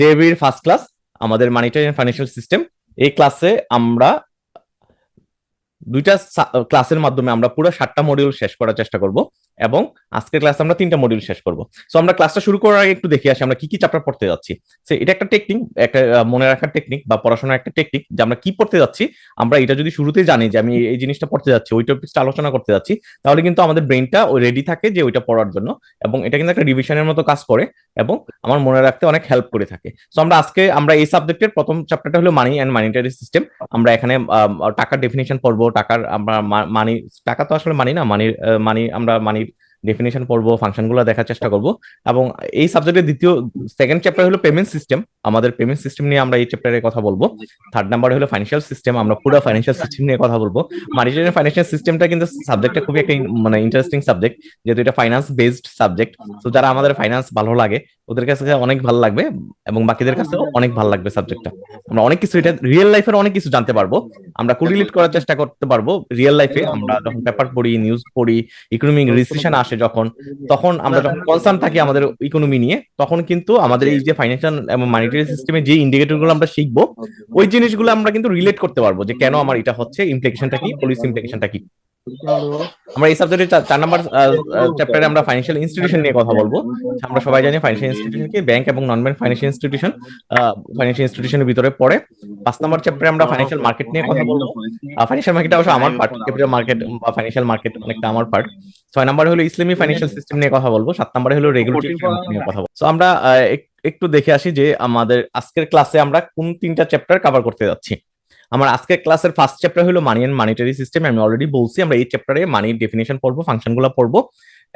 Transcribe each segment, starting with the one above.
জেবির first class, আমাদের monetary and financial system. এই ক্লাসে আমরা দুইটা ক্লাসের মাধ্যমে আমরা পুরো 7টা মডিউল শেষ করার চেষ্টা করব, এবং আজকের ক্লাসে আমরা 3টা মডিউল শেষ করব। সো আমরা ক্লাসটা শুরু করার আগে একটু দেখে আসি আমরা কি কি চ্যাপ্টার পড়তে যাচ্ছি। সো এটা একটা টেকনিক, একটা মনে রাখার টেকনিক বা পড়াশোনার একটা টেকনিক যে আমরা কি পড়তে যাচ্ছি। আমরা এটা যদি শুরুতেই জানি যে আমি এই জিনিসটা পড়তে যাচ্ছি, ওই টপিকটা আলোচনা করতে যাচ্ছি, তাহলে কিন্তু আমাদের ব্রেনটা ওই রেডি থাকে যে ওইটা পড়ার জন্য, এবং এটা কিন্তু একটা রিভিশনের মতো কাজ করে এবং আমার মনে রাখতে অনেক হেল্প করে থাকে। সো আমরা এই সাবজেক্টের প্রথম চ্যাপ্টারটা হলো মানি অ্যান্ড মানিটারি সিস্টেম। আমরা এখানে টাকার ডেফিনিশন পড়বো, টাকার আমরা মানি, টাকা তো আসলে মানি না, আমরা মানির ডেফিনেশন পড়বো, ফাংশন গুলো দেখার চেষ্টা করব। এবং এই সাবজেক্টের সেকেন্ড চ্যাপ্টার হলো পেমেন্ট সিস্টেম। আমাদের পেমেন্ট সিস্টেম নিয়ে আমরা এই চ্যাপ্টারে কথা বলবো। থার্ড নাম্বার হলো ফাইন্যান্সিয়াল সিস্টেম, আমরা পুরো ফাইন্যান্সিয়াল সিস্টেম নিয়ে কথা বলবো। মানিটারি ফাইন্যান্সিয়াল সিস্টেমটা কিন্তু সাবজেক্টটা খুবই একটা মানে ইন্টারেস্টিং সাবজেক্ট, যেহেতু এটা ফাইন্যান্স বেসড সাবজেক্ট। তো যারা আমাদের ফাইন্যান্স ভালো লাগে ওদের কাছে অনেক ভালো লাগবে, এবং বাকিদের কাছেও অনেক ভালো লাগবে সাবজেক্টটা। আমরা অনেক কিছু, এটা রিয়েল লাইফের অনেক কিছু জানতে পারবো, আমরা কোরিলেট করার চেষ্টা করতে পারবো রিয়েল লাইফে। আমরা যখন পেপার পড়ি, নিউজ পড়ি, ইকোনমিক রিসেশন আসে যখন, তখন আমরা যখন কনসার্ন থাকি আমাদের ইকোনমি নিয়ে, তখন কিন্তু আমাদের এই যে ফাইন্যান্সিয়াল এবং মানিটারি সিস্টেমে যে ইন্ডিকেটর গুলো আমরা শিখবো, ওই জিনিসগুলো আমরা কিন্তু রিলেট করতে পারবো যে কেন আমার এটা হচ্ছে, ইমপ্লিকেশনটা কি, পলিসি ইমপ্লিকেশনটা কি। আমরা এই সাবজেক্টে 4 নম্বর চ্যাপ্টারে আমরা ফাইন্যান্সিয়াল ইনস্টিটিউশন নিয়ে কথা বলবো। আমরা সবাই জানি ফাইন্যান্সিয়াল ইনস্টিটিউশন কি, ব্যাংক এবং non bank financial institution financial ইনস্টিটিউশনের ভিতরে পড়ে। 5 নম্বর চ্যাপ্টারে আমরা ফাইন্যান্সিয়াল মার্কেট নিয়ে কথা বলবো। ফাইন্যান্সিয়াল মার্কেট অবশ্য আমার পার্ট, ক্যাপিটাল মার্কেট বা ফাইন্যান্সিয়াল মার্কেট অনেকটা আমার পার্ট। 6 নম্বরে হলো ইসলামী ফাইন্যান্সিয়াল সিস্টেম নিয়ে কথা বলবো। 7 নম্বরে হলো রেগুলেটরি ফ্রেমওয়ার্ক নিয়ে কথা বলবো। তো আমরা একটু দেখে আসি যে আমাদের আজকের ক্লাসে আমরা কোন 3টা চ্যাপ্টার কভার করতে যাচ্ছি। আমার আজকের ক্লাসের ফার্স্ট চ্যাপ্টার হলো মানি এন্ড মানিটারি সিস্টেম। আমি অলরেডি বলছি আমরা এই চ্যাপ্টারে মানির ডেফিনেশন পড়বো, ফাংশনগুলো পড়বো,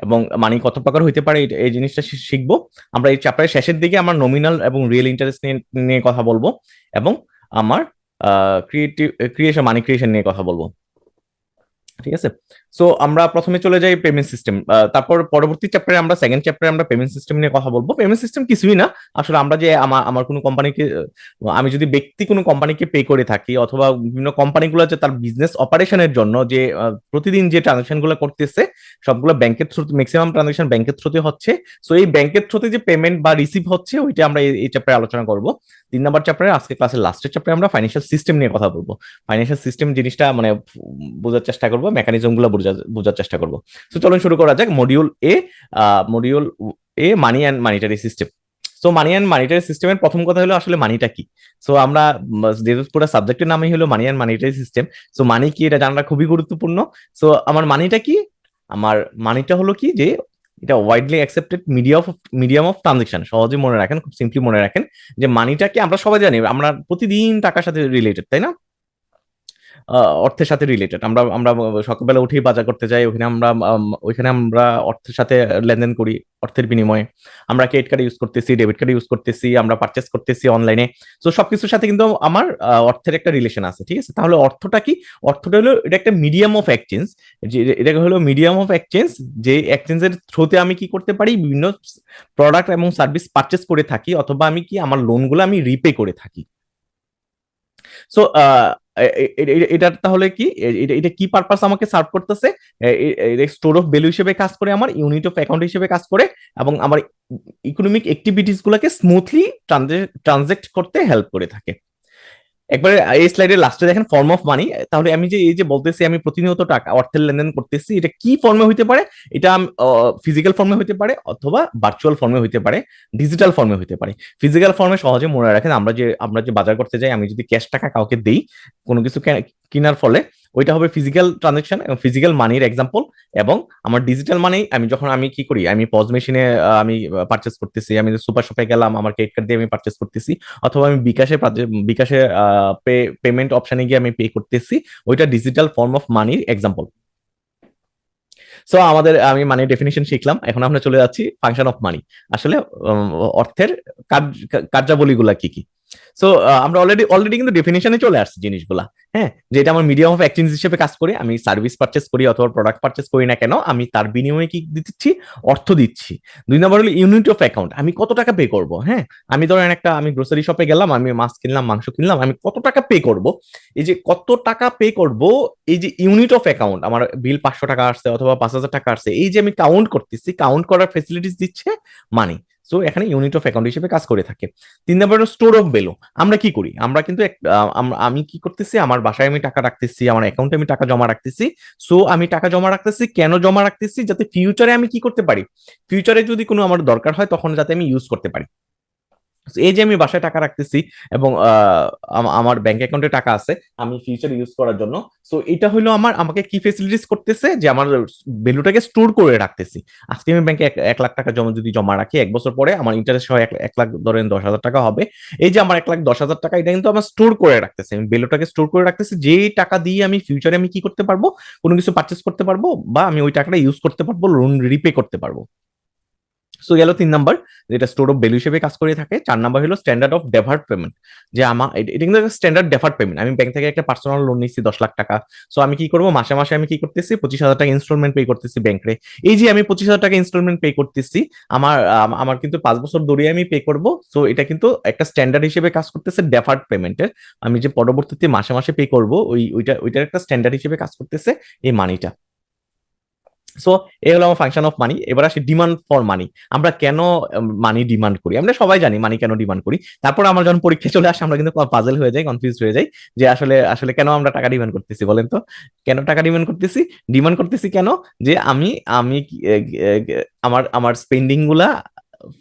এবং মানি কত প্রকার হইতে পারে এই জিনিসটা শিখবো। আমরা এই চ্যাপ্টারের শেষের দিকে আমার নমিনাল এবং রিয়েল ইন্টারেস্ট নিয়ে কথা বলবো, এবং আমার ক্রিয়েশন, মানি ক্রিয়েশন নিয়ে কথা বলবো। ঠিক আছে। সো আমরা প্রথমে চলে যাই পেমেন্ট সিস্টেম, তারপর পরবর্তী চ্যাপ্টারে আমরা সেকেন্ড চ্যাপ্টারে আমরা পেমেন্ট সিস্টেম নিয়ে কথা বলবো। পেমেন্ট সিস্টেম কিছুই না, আসলে আমরা যে আমার কোনো কোম্পানিকে, আমি যদি ব্যক্তি কোনো কোম্পানিকে পে করে থাকি, অথবা বিভিন্ন কোম্পানিগুলো যে তার বিজনেস অপারেশনের জন্য যে প্রতিদিন যে ট্রানজাকশন গুলো করতেছে, সবগুলো ব্যাংকের থ্রুতে, ম্যাক্সিমাম ট্রানজাকশন ব্যাংকের থ্রুতে হচ্ছে। সো এই ব্যাংকের থ্রুতে যে পেমেন্ট বা রিসিভ হচ্ছে, ওইটা আমরা এই চ্যাপ্টারে আলোচনা করবো। 3 নম্বর চ্যাপ্টারে, আজকে ক্লাসের লাস্টের চ্যাপ্টারে আমরা ফাইন্যান্সিয়াল সিস্টেম নিয়ে কথা বলবো। ফাইন্যান্সিয়াল সিস্টেম জিনিসটা মানে বোঝার চেষ্টা করবো, মেকানিজম গুলো বোঝার চেষ্টা করবো। তো চলুন শুরু করা যাক। Module A, money and monetary system. So money and monetary সিস্টেমের প্রথম কথা হলো আসলে মানিটা কি। সো আমরা যেহেতু পুরো সাবজেক্টের নামই হলো মানি অ্যান্ড মানিটারি সিস্টেম, সো মানি কি এটা জানাটা খুবই গুরুত্বপূর্ণ। সো আমার মানিটা কি, আমার মানিটা হলো কি যে এটা widely accepted medium of transaction. সহজে মনে রাখেন, খুব সিম্পলি মনে রাখেন যে মানিটাকে আমরা সবাই জানি, আমরা প্রতিদিন টাকার সাথে রিলেটেড, তাই না? অর্থের সাথে রিলেটেড। আমরা আমরা সকালবেলা উঠেই বাজার করতে যাই, ওইখানে আমরা অর্থের সাথে লেনদেন করি, অর্থের বিনিময়ে। আমরা ক্রেডিট কার্ড ইউজ করতেছি, ডেবিট কার্ড ইউজ করতেছি, আমরা পারচেস করতেছি অনলাইনে। তো সবকিছুর সাথে কিন্তু আমার অর্থের একটা রিলেশন আছে, ঠিক আছে? তাহলে অর্থটা কি? অর্থটা হলো এটা একটা মিডিয়াম অফ এক্সচেঞ্জ। যে এটা হলো মিডিয়াম অফ এক্সচেঞ্জ, যে এক্সচেঞ্জের থ্রুতে আমি কি করতে পারি, বিভিন্ন প্রোডাক্ট এবং সার্ভিস পারচেস করে থাকি, অথবা আমি কি আমার লোনগুলো আমি রিপে করে থাকি। সো এটা তাহলে কি, এটা কি পারপাস আমাকে সার্ভ করতেছে? স্টোর অফ ভ্যালু হিসেবে কাজ করে, আমার ইউনিট অফ অ্যাকাউন্ট হিসেবে কাজ করে, এবং আমার ইকোনমিক অ্যাক্টিভিটিস গুলোকে স্মুথলি ট্রানজেক্ট করতে হেল্প করে থাকে। একবারে এই স্লাইডের লাস্টে দেখেন ফর্ম অফ মানি। তাহলে আমি যে এই যে বলতেছি আমি প্রতিনিয়ত টাকা, অর্থের লেনদেন করতেছি, এটা কি ফর্মে হইতে পারে? এটা ফিজিক্যাল ফর্মে হইতে পারে, অথবা ভার্চুয়াল ফর্মে হইতে পারে, ডিজিটাল ফর্মে হইতে পারে। ফিজিক্যাল ফর্মে সহজে মনে রাখেন, আমরা যে বাজার করতে যাই, আমি যদি ক্যাশ টাকা কাউকে দেই কোনো কিছু কেনার ফলে, ওইটা হবে ফিজিক্যাল ট্রানজেকশন এবং ফিজিক্যাল মানির এক্সাম্পল। এবং আমার ডিজিটাল মানি, আমি কি করি, আমি পজ মেশিনে আমি পারচেস করতেছি, আমি সুপার শপে গেলাম, আমার ক্রেডিট কার্ড দিয়ে আমি পারচেস করতেছি, অথবা আমি বিকাশে পেমেন্ট অপশনে গিয়ে আমি পে করতেছি, ওইটা ডিজিটাল ফর্ম অফ মানির এক্সাম্পল। সো আমি মানি ডেফিনিশন শিখলাম, এখন আমরা চলে যাচ্ছি ফাংশন অফ মানি। আসলে অর্থের কার্যাবলীগুলা কি কি। সো আমরা অলরেডি কিন্তু ডেফিনিশনে চলে আসছি জিনিসগুলা। হ্যাঁ, যেটা আমার মিডিয়াম অফ এক্সচেঞ্জ হিসেবে কাজ করে, আমি সার্ভিস পারচেস করি অথবা প্রোডাক্ট পারচেস করি না কেন, আমি তার বিনিময়ে কি দিচ্ছি, অর্থ দিচ্ছি। 2 নম্বর হলো ইউনিট অফ অ্যাকাউন্ট, আমি কত টাকা পে করব। হ্যাঁ, আমি ধরেন আমি গ্রোসারি শপে গেলাম, আমি মাছ কিনলাম, মাংস কিনলাম, আমি কত টাকা পে করব। এই যে কত টাকা পে করব, এই যে ইউনিট অফ অ্যাকাউন্ট, আমার বিল 500 টাকা আসছে অথবা 5,000 টাকা আসছে, এই যে আমি কাউন্ট করতেছি, কাউন্ট করার ফেসিলিটিস দিচ্ছে মানি। সো এখানে ইউনিট অফ অ্যাকাউন্ট হিসেবে কাজ করে থাকে। 3 নাম্বার হলো স্টোর অফ ভ্যালু। আমরা কি করি, আমরা কিন্তু আমি কি করতেছি, আমার বাসায় আমি টাকা রাখতেছি, আমার অ্যাকাউন্টে আমি টাকা জমা রাখতেছি। সো আমি টাকা জমা রাখতেছি, কেন জমা রাখতেছি, যাতে ফিউচারে আমি কি করতে পারি, ফিউচারে যদি কোনো আমার দরকার হয় তখন যাতে আমি ইউজ করতে পারি। এই যে আমি বাসায় টাকা রাখতেছি এবং আমার ব্যাংক অ্যাকাউন্টে টাকা আছে আমি ফিউচার ইউজ করার জন্য। সো এটা হলো আমাকে কি ফেসিলিটিস করতেছে, যে আমার ভ্যালুটাকে স্টোর করে রাখতেছি। আজকে আমি ব্যাংকে 1 লাখ টাকা যদি জমা রাখি, 1 বছর পরে আমার ইন্টারেস্ট হয় 1 লাখ, ধরেন 10,000 টাকা হবে। এই যে আমার 1,10,000 টাকা, এটা কিন্তু আমার স্টোর করে রাখতেছি, আমি ভ্যালুটাকে স্টোর করে রাখতেছি, যেই টাকা দিয়ে আমি ফিউচারে আমি কি করতে পারবো, কোনো কিছু পারচেস করতে পারবো, বা আমি ওই টাকাটা ইউজ করতে পারবো, লোন রিপে করতে পারবো। সো গেল 3 নাম্বার, যেটা স্টোর অফ ভ্যালু হিসেবে কাজ করে থাকে। 4 নাম্বার হলো স্ট্যান্ডার্ড অফ ডেফার্ড পেমেন্ট, যে আমার এটা কিন্তু স্ট্যান্ডার্ড ডেফার্ড পেমেন্ট। আমি ব্যাংক থেকে একটা পার্সোনাল লোন নিচ্ছি 10 লাখ টাকা। সো আমি কি করবো, মাসে মাসে আমি কি করতেছি, 25,000 টাকা ইনস্টলমেন্ট পে করতেছি ব্যাংকে। এই যে আমি 25,000 টাকা ইনস্টলমেন্ট পে করতেছি, আমার আমার কিন্তু 5 বছর ধরে আমি পে করব। সো এটা কিন্তু একটা স্ট্যান্ডার্ড হিসেবে কাজ করতেছে ডেফার্ড পেমেন্টের। আমি যে পরবর্তীতে মাসে মাসে পে করব, ওইটার একটা স্ট্যান্ডার্ড হিসেবে কাজ করতেছে এই মানিটা। সো এই হলো আমার ফাংশন অফ মানি। এবার আসি ডিমান্ড ফর মানি। আমরা কেন মানি ডিমান্ড করি, আমরা সবাই জানি মানি কেন ডিমান্ড করি। তারপর আমরা যখন পরীক্ষা চলে আসে আমরা কিন্তু পাজল হয়ে যাই, কনফিউজ হয়ে যাই, যে আসলে আসলে কেন আমরা টাকা ডিমান্ড করতেছি, বলেন তো। কেন টাকা ডিমান্ড করতেছি, ডিমান্ড করতেছি কেন, যে আমি আমি আমার আমার স্পেন্ডিং গুলা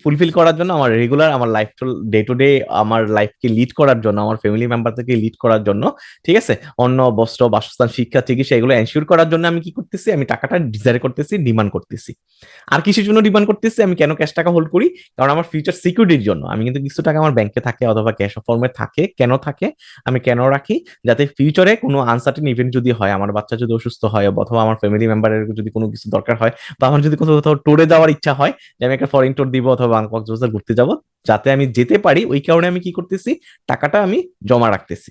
ফুলফিল করার জন্য, আমার রেগুলার আমার লাইফ ডে টু ডে আমার লাইফকে লিড করার জন্য, আমার ফ্যামিলি মেম্বারদেরকে লিড করার জন্য, ঠিক আছে, অন্ন বস্ত্র বাসস্থান শিক্ষা চিকিৎসা এগুলো এনশিওর করার জন্য আমি কি করতেছি, আমি টাকাটা ডিজায়ার করতেছি, ডিমান্ড করতেছি। আর কিসের জন্য ডিমান্ড করতেছি, আমি কেন ক্যাশ টাকা হোল্ড করি, কারণ আমার ফিউচার সিকিউরিটির জন্য। আমি কিন্তু কিছু টাকা আমার ব্যাংকে থাকে অথবা ক্যাশ ফর্মে থাকে, কেন থাকে, আমি কেন রাখি, যাতে ফিউচারে কোনো আনসার্টেন ইভেন্ট যদি হয়, আমার বাচ্চা যদি অসুস্থ হয়, অথবা আমার ফ্যামিলি মেম্বারের যদি কোনো কিছু দরকার হয়, বা আমার যদি কোথাও ট্যুরে যাওয়ার ইচ্ছা হয়, যে আমি একটা ফরেন ট্যুর দিব অথবা কক্সবাজার ঘুরতে যাব, যাতে আমি যেতে পারি, ওই কারণে আমি কি করতেছি, টাকাটা আমি জমা রাখতেছি।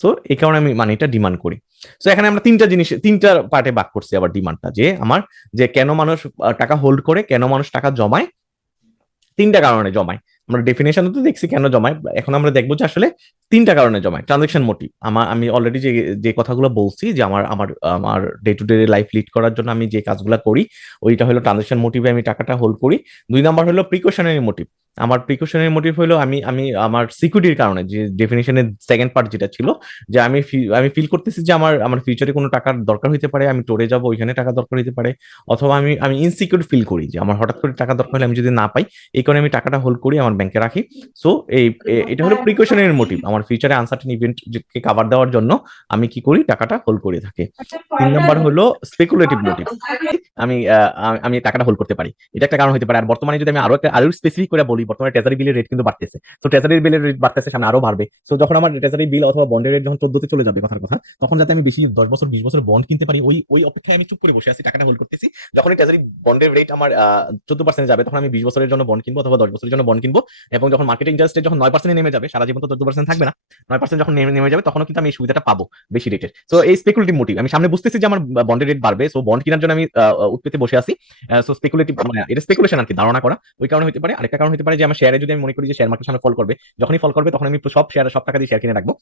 সো এই কারণে আমি মানিটা ডিমান্ড করি। সো এখানে আমরা তিনটা পার্টে ভাগ করছি আবার ডিমান্ডটা, যে আমার যে কেন মানুষ টাকা হোল্ড করে, কেন মানুষ টাকা জমায়, 3টা কারণে জমায়। আমরা ডেফিনেশনে তো দেখছি কেন জমায়, এখন আমরা দেখবো যে আসলে 3টা কারণে জমায়। ট্রানজেকশন মোটিভ, আমি অলরেডি যে যে কথাগুলো বলছি, যে আমার আমার আমার day to day life lead করার জন্য আমি যে কাজগুলো করি, ওইটা হলো ট্রানজেকশন মোটিভে আমি টাকাটা হোল্ড করি। 2 নাম্বার হলো প্রিকশনারি মোটিভ। আমার প্রিকশনারি মোটিভ হলো আমি আমি আমার সিকিউরিটির কারণে, যে ডেফিনেশনের সেকেন্ড পার্ট যেটা ছিল, যে আমি ফিল করতেছি যে আমার আমার ফিউচারে কোনো টাকার দরকার হইতে পারে, আমি টরে যাব, ওইখানে টাকা দরকার হইতে পারে, অথবা আমি আমি ইনসিকিউর ফিল করি, যে আমার হঠাৎ করে টাকা দরকার হলে আমি যদি না পাই, এই কারণে আমি টাকাটা হোল্ড করি, আমার ব্যাংকে রাখি। সো এটা হলো প্রিকশনারি মোটিভ, আমার ফিউচারে আনসার্টেন ইভেন্ট কে কাভার দেওয়ার জন্য আমি কি করি, টাকাটা হোল্ড করে থাকি। 3 নাম্বার হলো স্পেকুলেটিভ মোটিভ, আমি টাকাটা হোল্ড করতে পারি, এটা একটা কারণ হতে পারে। আর বর্তমানে যদি আমি আরো স্পেসিফিক করে বলি, বর্তমানে ট্রেজারি বিলের রেট কিন্তু বাড়তেছে। তো ট্রেজারি বিলের রেট বাড়তেছে, সামনে আরো বাড়বে। সো যখন আমার ট্রেজারি বিল অথবা বন্ডের রেট যখন 14তে চলে যাবে, কথার কথা, তখন যাতে আমি বেশি 10 বছর 20 বছর বন্ড কিনতে পারি, ওই অপেক্ষায় আমি চুপ করে বসে আছি, টাকাটা হোল্ড করতেছি। যখন ট্রেজারি বন্ডের রেট আমার 14% যাবে, তখন আমি 20 বছরের জন্য বন্ড কিনবো অথবা 10 বছরের জন্য বন্ড কিনবো। এবং যখন মার্কেট ইন্টারেস্ট রেট যখন 9% নেমে যাবে, সারা জীবন তো 14% থাকবে না, 9% যখন নেমে যাবে, তখনও কিন্তু আমি এই সুবিধাটা পাবো বেশি রেটের। সো এই স্পেকুলেটিভ মোটিভ, আমি সামনে বুঝতেছি যে আমার বন্ডের রেট বাড়বে, সো বন্ড কেনার জন্য আমি উৎপেতে বসে আছি। সো স্পেকুলেটিভ মানে এটা স্পেকুলেশন আর কি, ধারণা করা, ওই কারণে হতে পারে। আরেকটা কারণ হতে পারে যে আমার শেয়ারে যদি আমি মনে করি যে শেয়ার মার্কেট সামনে ফল করবে, যখনই ফল করবে তখন আমি সব টাকা দিয়ে শেয়ার কিনে রাখবো।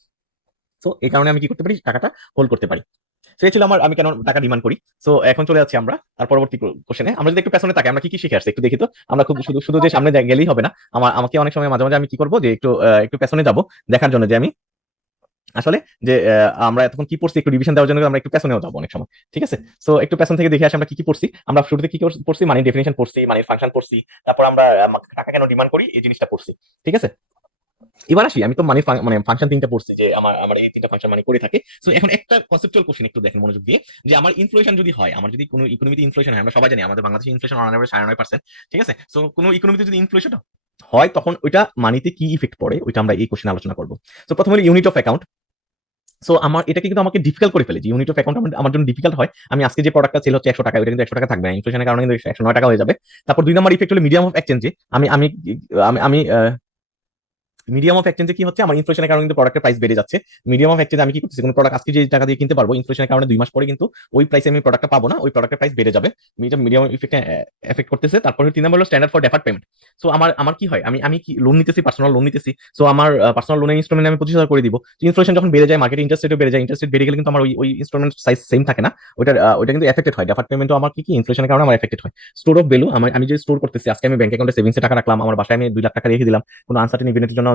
সো এই কারণে আমি কি করতে পারি, টাকাটা হোল্ড করতে পারি। সেই ছিল আমার, আমি কেন টাকা ডিমান্ড করি। সো এখন চলে যাচ্ছি আমরা আর পরবর্তী কোশ্চেনে। আমরা যদি একটু পেছনে তাকাই, আমরা কি কি শিখে আসছি একটু দেখি তো। আমরা খুব শুধু শুধু যে সামনে গেলেই হবে না, আমাকে অনেক সময় মাঝে মাঝে আমি কি করবো, যে একটু পেছনে যাব দেখার জন্য, যে আমি আসলে যে আমরা এতক্ষণ কি পড়ছি একটু রিভিশন দেওয়ার জন্য আমরা একটু পেছনেও যাবো অনেক সময়, ঠিক আছে। সো একটু পেছন থেকে দেখে আসি আমরা কি কি পড়ছি। আমরা শুরুতে কি পড়ছি, মানি ডেফিনেশন পড়ছি, মানির ফাংশন পড়ছি, তারপর আমরা টাকা কেন ডিমান্ড করি এই জিনিসটা পড়ছি, ঠিক আছে। এবার আসি, আমি তো মানি মানে ফাংশন 3টা পড়ছি, যে আমার আমার এই 3টা ফাংশন মানে করে থাকে। সো এখন একটা কনসেপচুয়াল কোশ্চেন একটু দেখেন মনোযোগ দিয়ে, যে আমার ইনফ্লেশন যদি হয়, আমার যদি কোনো ইকোনমিতে ইনফ্লেশন হয়, আমরা সবাই জানি আমাদের বাংলাদেশে ইনফ্লেশন অন এভারেজ 9.5%, ঠিক আছে। সো কোনো ইকোনমিতে যদি ইনফ্লেশন হয়, তখন ওইটা মানিতে কি ইফেক্ট পড়ে, ওইটা আমরা এই কোশ্চেনে আলোচনা করবো। সো প্রথমে হলো ইউনিট অফ অ্যাকাউন্ট। সো আমার এটাকে কিন্তু আমাকে ডিফিকাল্ট করে ফেলে, যে ইউনিট অফ অ্যাকাউন্ট আমার জন্য ডিফিকাল্ট হয়। আমি আজকে যে প্রোডাক্টটা ছিল হচ্ছে 100 টাকা, ওইটা কিন্তু 100 টাকা থাকবে না, ইনফ্লেশনের কারণে কিন্তু 109 টাকা হয়ে যাবে। তারপর 2 নম্বর ইফেক্ট হলো মিডিয়াম অফ এক্সচেঞ্জে আমি আমি আমি আমি মিডিয়াম অফ এক্সচেঞ্জে কি হচ্ছে, আমার ইনফ্লেশনের কারণে কিন্তু প্রোডাক্টের প্রাইস বেড়ে যাচ্ছে। মিডিয়াম অফ এক্সচেঞ্জ আমি কি করতেছি, কোনো প্রোডাক্ট আজকে যে টাকা দিয়ে কিনতে পারবো, ইনফ্লেশনের কারণে 2 মাস পরে কিন্তু ওই প্রাইসে আমি প্রোডাক্টটা পাবো না, ওই প্রোডাক্টের প্রাইস বেড়ে যাবে। মিডিয়াম ইফেক্ট এফেক্ট করতেছে। তারপরে 3 নম্বর হলো standard for deferred payment. So আমার আমার কি হয়, আমি কি লোন নিতেছি, পার্সোনাল লোন নিতেছি। সো আমার পার্সোনাল লোনের ইনস্টলমেন্ট আমি 25,000 করে দিব। ইনফ্লেশন যখন বেড়ে যায়, মার্কেট ইন্টারেস্ট রেটও বেড়ে যায়, ইন্টারেস্ট রেট বেড়ে গেলে কিন্তু আমার ওই ইনস্টলমেন্ট সাইজ সেম থাকে না, ওইটা কিন্তু এফেক্টেড হয়। ডেফার্ড পেমেন্টও আমার কি ইনফ্লেশনের কারণে আমার এফেক্টেড হয়। স্টোর অফ ভ্যালু, আমি যে স্টোর করতেছি, আজকে আমি ব্যাংক অ্যাকাউন্টে সেভিংসে টাকা রাখলাম, আমার বাসায় আমি 2 লাখ টাকা রেখে দিলাম, কোনো আনসার্টেন ইভেন্টের জন্য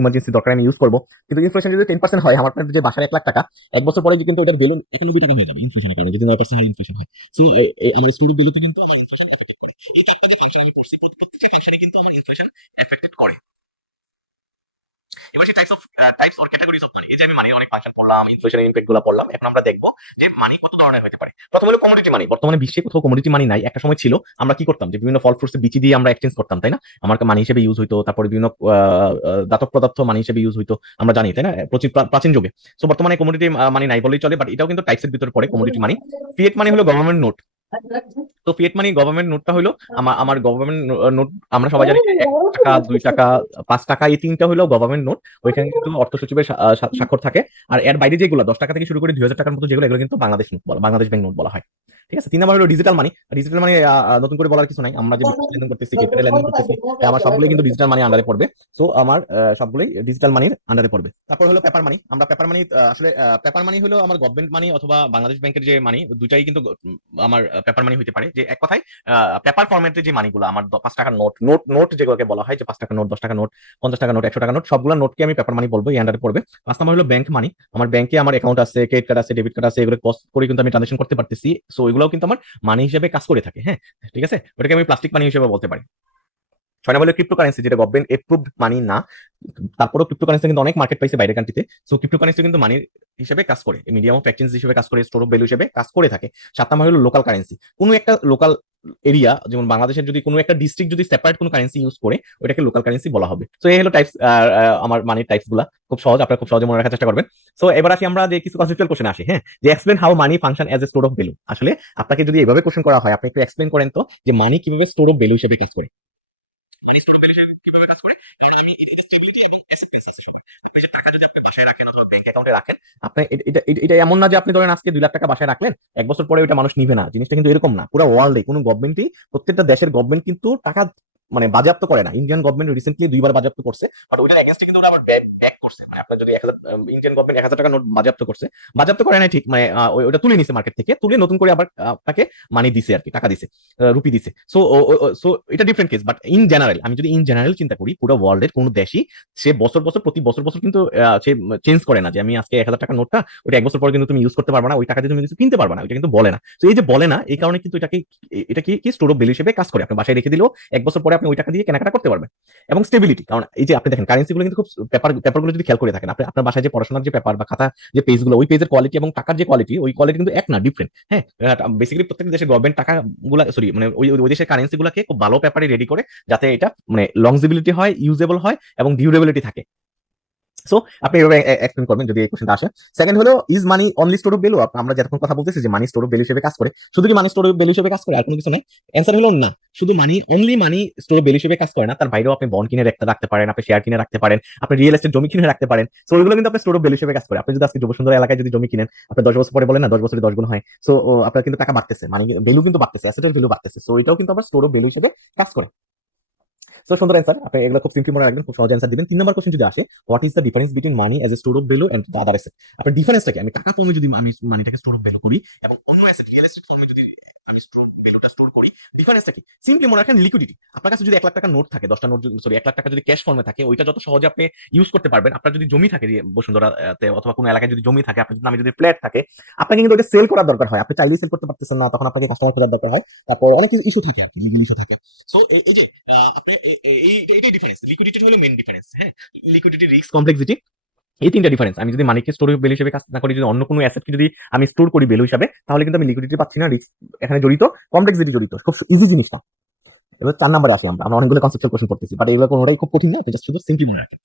ইমার্জেন্সি দরকার আমি ইউজ করবো। কিন্তু ইনফ্লেশন যদি 10% হয়, আমার যে বাসার 1 লাখ টাকা, 1 বছর পরে কিন্তু ওটার ভ্যালু 91 টাকা হয়ে যাবে ইনফ্লেশনের কারণে, যদি 9% হার ইনফ্লেশন হয়। সো আমার স্টোর অফ ভ্যালুতে কিন্তু আমার ইনফ্লেশন এফেক্টেড করে। এই 4টা যে ফাংশন আমি করছি, প্রত্যেকটা ফাংশনে কিন্তু আমার ইনফ্লেশন এফেক্টেড করে। এবার সেই types or categories of money, এই যে আমি মানির অনেক ফাংশন পড়লাম, ইনফ্লেশনের ইমপ্যাক্ট গুলো পড়লাম, এখন আমরা দেখবো যে মানি কত ধরনের হতে পারে। প্রথম হলো কমোডিটি মানি। বর্তমানে বিশ্বে কোথাও কমোডিটি মানি নাই, একটা সময় ছিল। আমরা কি করতাম, যে বিভিন্ন ফল ফ্রুটস বিচি দিয়ে আমরা এক্সচেঞ্জ করতাম, তাই না? আমার মানি হিসেবে ইউজ হইতো, তারপরে বিভিন্ন দাতক পদার্থ মানি হিসেবে ইউজ হইতো, আমরা জানি, তাই না, প্রাচীন যুগে। সো বর্তমানে কমোডিটি মানি নাই বলেই চলে, বাট এটাও কিন্তু টাইপসের ভিতরে পড়ে কমোডিটি মানি। ফিয়েট মানি হলো গভর্নমেন্ট নোট। তো ফিয়েট মানি গভর্নমেন্ট নোটটা হলো আমার গভর্নমেন্ট নোট। আমরা সবাই জানি যে 1 টাকা, 2 টাকা, 5 টাকা, এই 3টা হলো গভর্নমেন্ট নোট। ওইখানে কিন্তু অর্থ সচিবের স্বাক্ষর থাকে। আর এর বাইরে যেগুলো 10 টাকা থেকে শুরু করে 2,000 টাকার মতো যেগুলো, এগুলো কিন্তু বাংলাদেশ ব্যাংক নোট বলা হয়। ঠিক আছে। 3 নম্বর হলো ডিজিটাল মানি। ডিজিটাল মানি নতুন করে বলার কিছু নাই, আমরা যে লেনদেন করতেছি, ক্রিপ্টো লেনদেন করতেছি, আমার সবগুলোই কিন্তু ডিজিটাল মানি আন্ডারে পড়বে। সো আমার সবগুলোই ডিজিটাল মানির আন্ডারে পড়বে। তারপর হলো পেপার মানি। আমরা পেপার মানি, আসলে পেপার মানি হলো আমার গভর্নমেন্ট মানি অথবা বাংলাদেশ ব্যাংকের যে মানি, দুটাই কিন্তু আমার পেপার মানি হতে পারে। যে এক কথায় পেপার ফরম্যাটে যে মানিগুলো আমার 5 টাকার নোট নোট নোট যেগুলোকে বলা হয়, যে 5 টাকা নোট, 10 টাকা নোট, 50 টাকা নোট, 100 টাকা নোট, সবগুলো নোটকে আমি পেপার মানি বলবো, এই আন্ডারে পড়বে। 5 নম্বর হলো ব্যাংক মানি। আমার ব্যাংকে আমার অ্যাকাউন্ট আছে, ক্রেডিট কার্ড আছে, ডেবিট কার্ড আছে, এগুলো পজ করে কিন্তু আমি ট্রানজাকশন করতে পারতেছি। সো এগুলোও কিন্তু আমার মানি হিসেবে কাজ করে থাকে। হ্যাঁ, ঠিক আছে, ওটাকে আমি প্লাস্টিক মানি হিসেবে বলতে পারি। 6 নম্বর হলো ক্রিপ্টোকারেন্সি, যেটা গভর্নমেন্ট এপ্রুভড মানি না। তারপরেও ক্রিপ্টোকারেন্সি কিন্তু অনেক মার্কেট পাইছে বাইরের কান্ট্রিতে। সো ক্রিপ্টোকারেন্সি কিন্তু মানির হিসেবে কাজ করে, মিডিয়াম অফ এক্সচেঞ্জ হিসেবে কাজ করে, স্টোর অফ ভ্যালু হিসেবে কাজ করে থাকে। 7 নম্বর হলো লোকাল কারেন্সি। কোনো একটা লোকাল এরিয়া, যেমন বাংলাদেশের যদি কোনো একটা ডিস্ট্রিক্ট যদি সেপারেট কোনো কারেন্সি ইউজ করে, ওটাকে লোকাল কারেন্সি বলা হবে। সো এই হলো টাইপস, আমার মানির টাইপস গুলা খুব সহজ, আপনারা খুব সহজে মনে রাখার চেষ্টা করবেন। সো এবার আসি আমরা যে কিছু কনসেপচুয়াল কোশ্চেন আসি। হ্যাঁ, যে explain how money function age a store of value. আসলে আপনাকে যদি এভাবে কোশ্চেন করা হয়, আপনি একটু এক্সপ্লেন করেন তো, যে মানি কিভাবে স্টোর অফ ভ্যালু হিসেবে কাজ করে। মানি স্টোর অফ ভ্যালু হিসেবে কিভাবে কাজ করে? কারণ আমি স্টেবিলিটি এবং অ্যাসিস্ট্যান্স হিসেবে, আপনি যে টাকা যদি আপনি বাসায় রাখেন অথবা ব্যাংক অ্যাকাউন্টে রাখেন, আপনি এটা এমন না যে আপনি ধরেন আজকে 2 লাখ টাকা বাসায় রাখলেন, 1 বছর পরে ওইটা মানুষ নিবে না। জিনিসটা কিন্তু এরকম না। পুরো ওয়ার্ল্ডে কোনো গভর্নমেন্টই, প্রত্যেকটা দেশের গভর্নমেন্ট কিন্তু টাকা মানে বাজেয়াপ্ত করে না। ইন্ডিয়ান গভর্নমেন্ট রিসেন্টলি 2 বার বাজেয়াপ্ত করছে, বাট ওইটার এগেইনস্টে কিন্তু ওরা আবার ব্যাক করছে। মানে আপনার যদি 1000, ইন্ডিয়ান গভর্নমেন্ট 1000 টাকা নোট বাজেয়াপ্ত করছে, বাজেয়াপ্ত করে নাই ঠিক, মানে ওটা তুলে নিছে মার্কেট থেকে, তুলে নতুন করে আবার আপনাকে মানি দিছে আর কি, টাকা দিছে, রুপি দিছে। সো সো এটা different case, but in general, আমি যদি ইন জেনারেল চিন্তা করি, পুরো ওয়ার্ল্ডের কোনো দেশই সে প্রতি বছর কিন্তু সে চেঞ্জ করে না, যে আমি আজকে 1000 টাকার নোটটা, ওটা 1 বছর পরে কিন্তু তুমি ইউজ করতে পারবে না, ওই টাকা দিয়ে তুমি কিছু কিনতে পারবে না, এটা কিন্তু বলে না। তো এই যে বলে না, এই কারণে কিন্তু এটা কি স্টোর অফ ভ্যালু হিসেবে কাজ করে। আপনি বাসায় রেখে দিলেও 1 বছর পরে আপনি ওই টাকা দিয়ে কেনাকাটা করতে পারবেন। এবং স্টেবিলিটি, কারণ এই যে আপনি দেখেন কারেন্সিগুলো কিন্তু খুব পেপারগুলো যদি খেয়াল করে থাকেন, আপনি আপনার বাসায় যে পড়াশোনার যে পেপার বা খাতা যে পেজগুলো, ওই পেজের কোয়ালিটি এবং টাকার যে কোয়ালিটি, ওই কোয়ালিটি কিন্তু এক না, ডিফারেন্ট। হ্যাঁ, বেসিক্যালি প্রত্যেক দেশের গভর্নমেন্ট টাকাগুলা, সরি মানে ওই দেশের কারেন্সিগুলোকে খুব ভালো পেপারে রেডি করে, যাতে এটা মানে লংজিবিলিটি হয়, ইউজেবল হয় এবং ডিউরেবিলিটি থাকে। সো আপনি এভাবে এক্সপ্লেন করবেন যদি এই কোশ্চেনটা আসে। সেকেন্ড হলো, is money only store of value. আমরা যখন কথা বলতেছি যে মানি স্টোর অফ ভ্যালু হিসেবে কাজ করে, শুধু কি মানি স্টোর অফ ভ্যালু হিসেবে কাজ করে, আর কোনো কিছু নাই? অ্যান্সার হলো না। শুধু only money store of value হিসেবে কাজ করে না, তার বাইরেও আপনি বন্ড কিনে রাখতে পারেন, আপনি শেয়ার কিনে রাখতে পারেন, আপনি রিয়েল এস্টেট জমি কিনে রাখতে পারেন। সো ওইগুলো কিন্তু আপনি স্টোর অফ ভ্যালু হিসেবে কাজ করে। আপনি যদি আজকে যুবসুন্দর এলাকায় যদি জমি কিনেন, আপনি 10 বছর পরে বলেন না 10 বছরে 10 গুণ হয়। সো আপনার কিন্তু টাকা বাড়তেছে, মানে ভ্যালু কিন্তু বাড়তেছে, অ্যাসেটের ভ্যালু বাড়তেছে। সো এটাও কিন্তু আবার স্টোর অফ ভ্যালু হিসেবে কাজ করে। সো সুন্দর অ্যান্সার, আপনি এগুলো খুব সিম্পলি মনে রাখবেন, খুব সহজ অ্যান্সার দিবেন। 3 নম্বর কোশ্চেন যদি আসে, what is the difference between money as a store of value and the other asset. আপনার ডিফারেন্সটা কি? আমি টাকা কমে যদি আমি মানিটাকে স্টোর অফ ভ্যালু করি, এবং অন্য অ্যাসেট রিয়েল এস্টেট ফর্মে যদি আমি স্টোর ভ্যালুটা স্টোর করি, ডিফারেন্সটা কি? সিম্পলি মনে রাখেন লিকুইডিটি। আপনার কাছে যদি 1 লাখ টাকা নোট থাকে, 10টা নোট, সরি 1 লাখ টাকা যদি ক্যাশ ফর্মে থাকে, ওইটা যত সহজে আপনি ইউজ করতে পারবেন। আপনার যদি জমি থাকে বসুন্ধরাতে অথবা কোনো এলাকায় যদি জমি থাকে, আপনার নামে যদি ফ্ল্যাট থাকে, আপনাকে কিন্তু ওটা সেল করার দরকার হয়। আপনি চাইলেই সেল করতে পারতেছেন না, তখন আপনাকে কাস্টমার খোঁজার দরকার হয়। তারপর অনেক ইস্যু থাকে আর কি, লিগ্যাল ইস্যু থাকে। সো এই যে আপনি এইটাই ডিফারেন্স, লিকুইডিটি হলো মেইন ডিফারেন্স। হ্যাঁ, লিকুইডিটি, রিস্ক, কমপ্লেক্সিটি, এই 3টা ডিফারেন্স। আমি যদি মানিকে স্টোর ভ্যালু হিসেবে কাজ না করি, যদি অন্য কোনো অ্যাসেটকে যদি আমি স্টোর করি ভ্যালু হিসাবে, তাহলে কিন্তু আমি লিকুইডিটি পাচ্ছি না, রিস্ক এখানে জড়িত, কমপ্লেক্সিটি জড়িত। খুব ইজি জিনিসটা। এবার 4 নম্বরে আসি। আমরা অনেকগুলো কনসেপ্টুয়াল কোশ্চেন করতেছি, বাট এগুলো কোনোটাই খুব কঠিন না, আপনি জাস্ট শুধু সিম্পলি মনে রাখেন।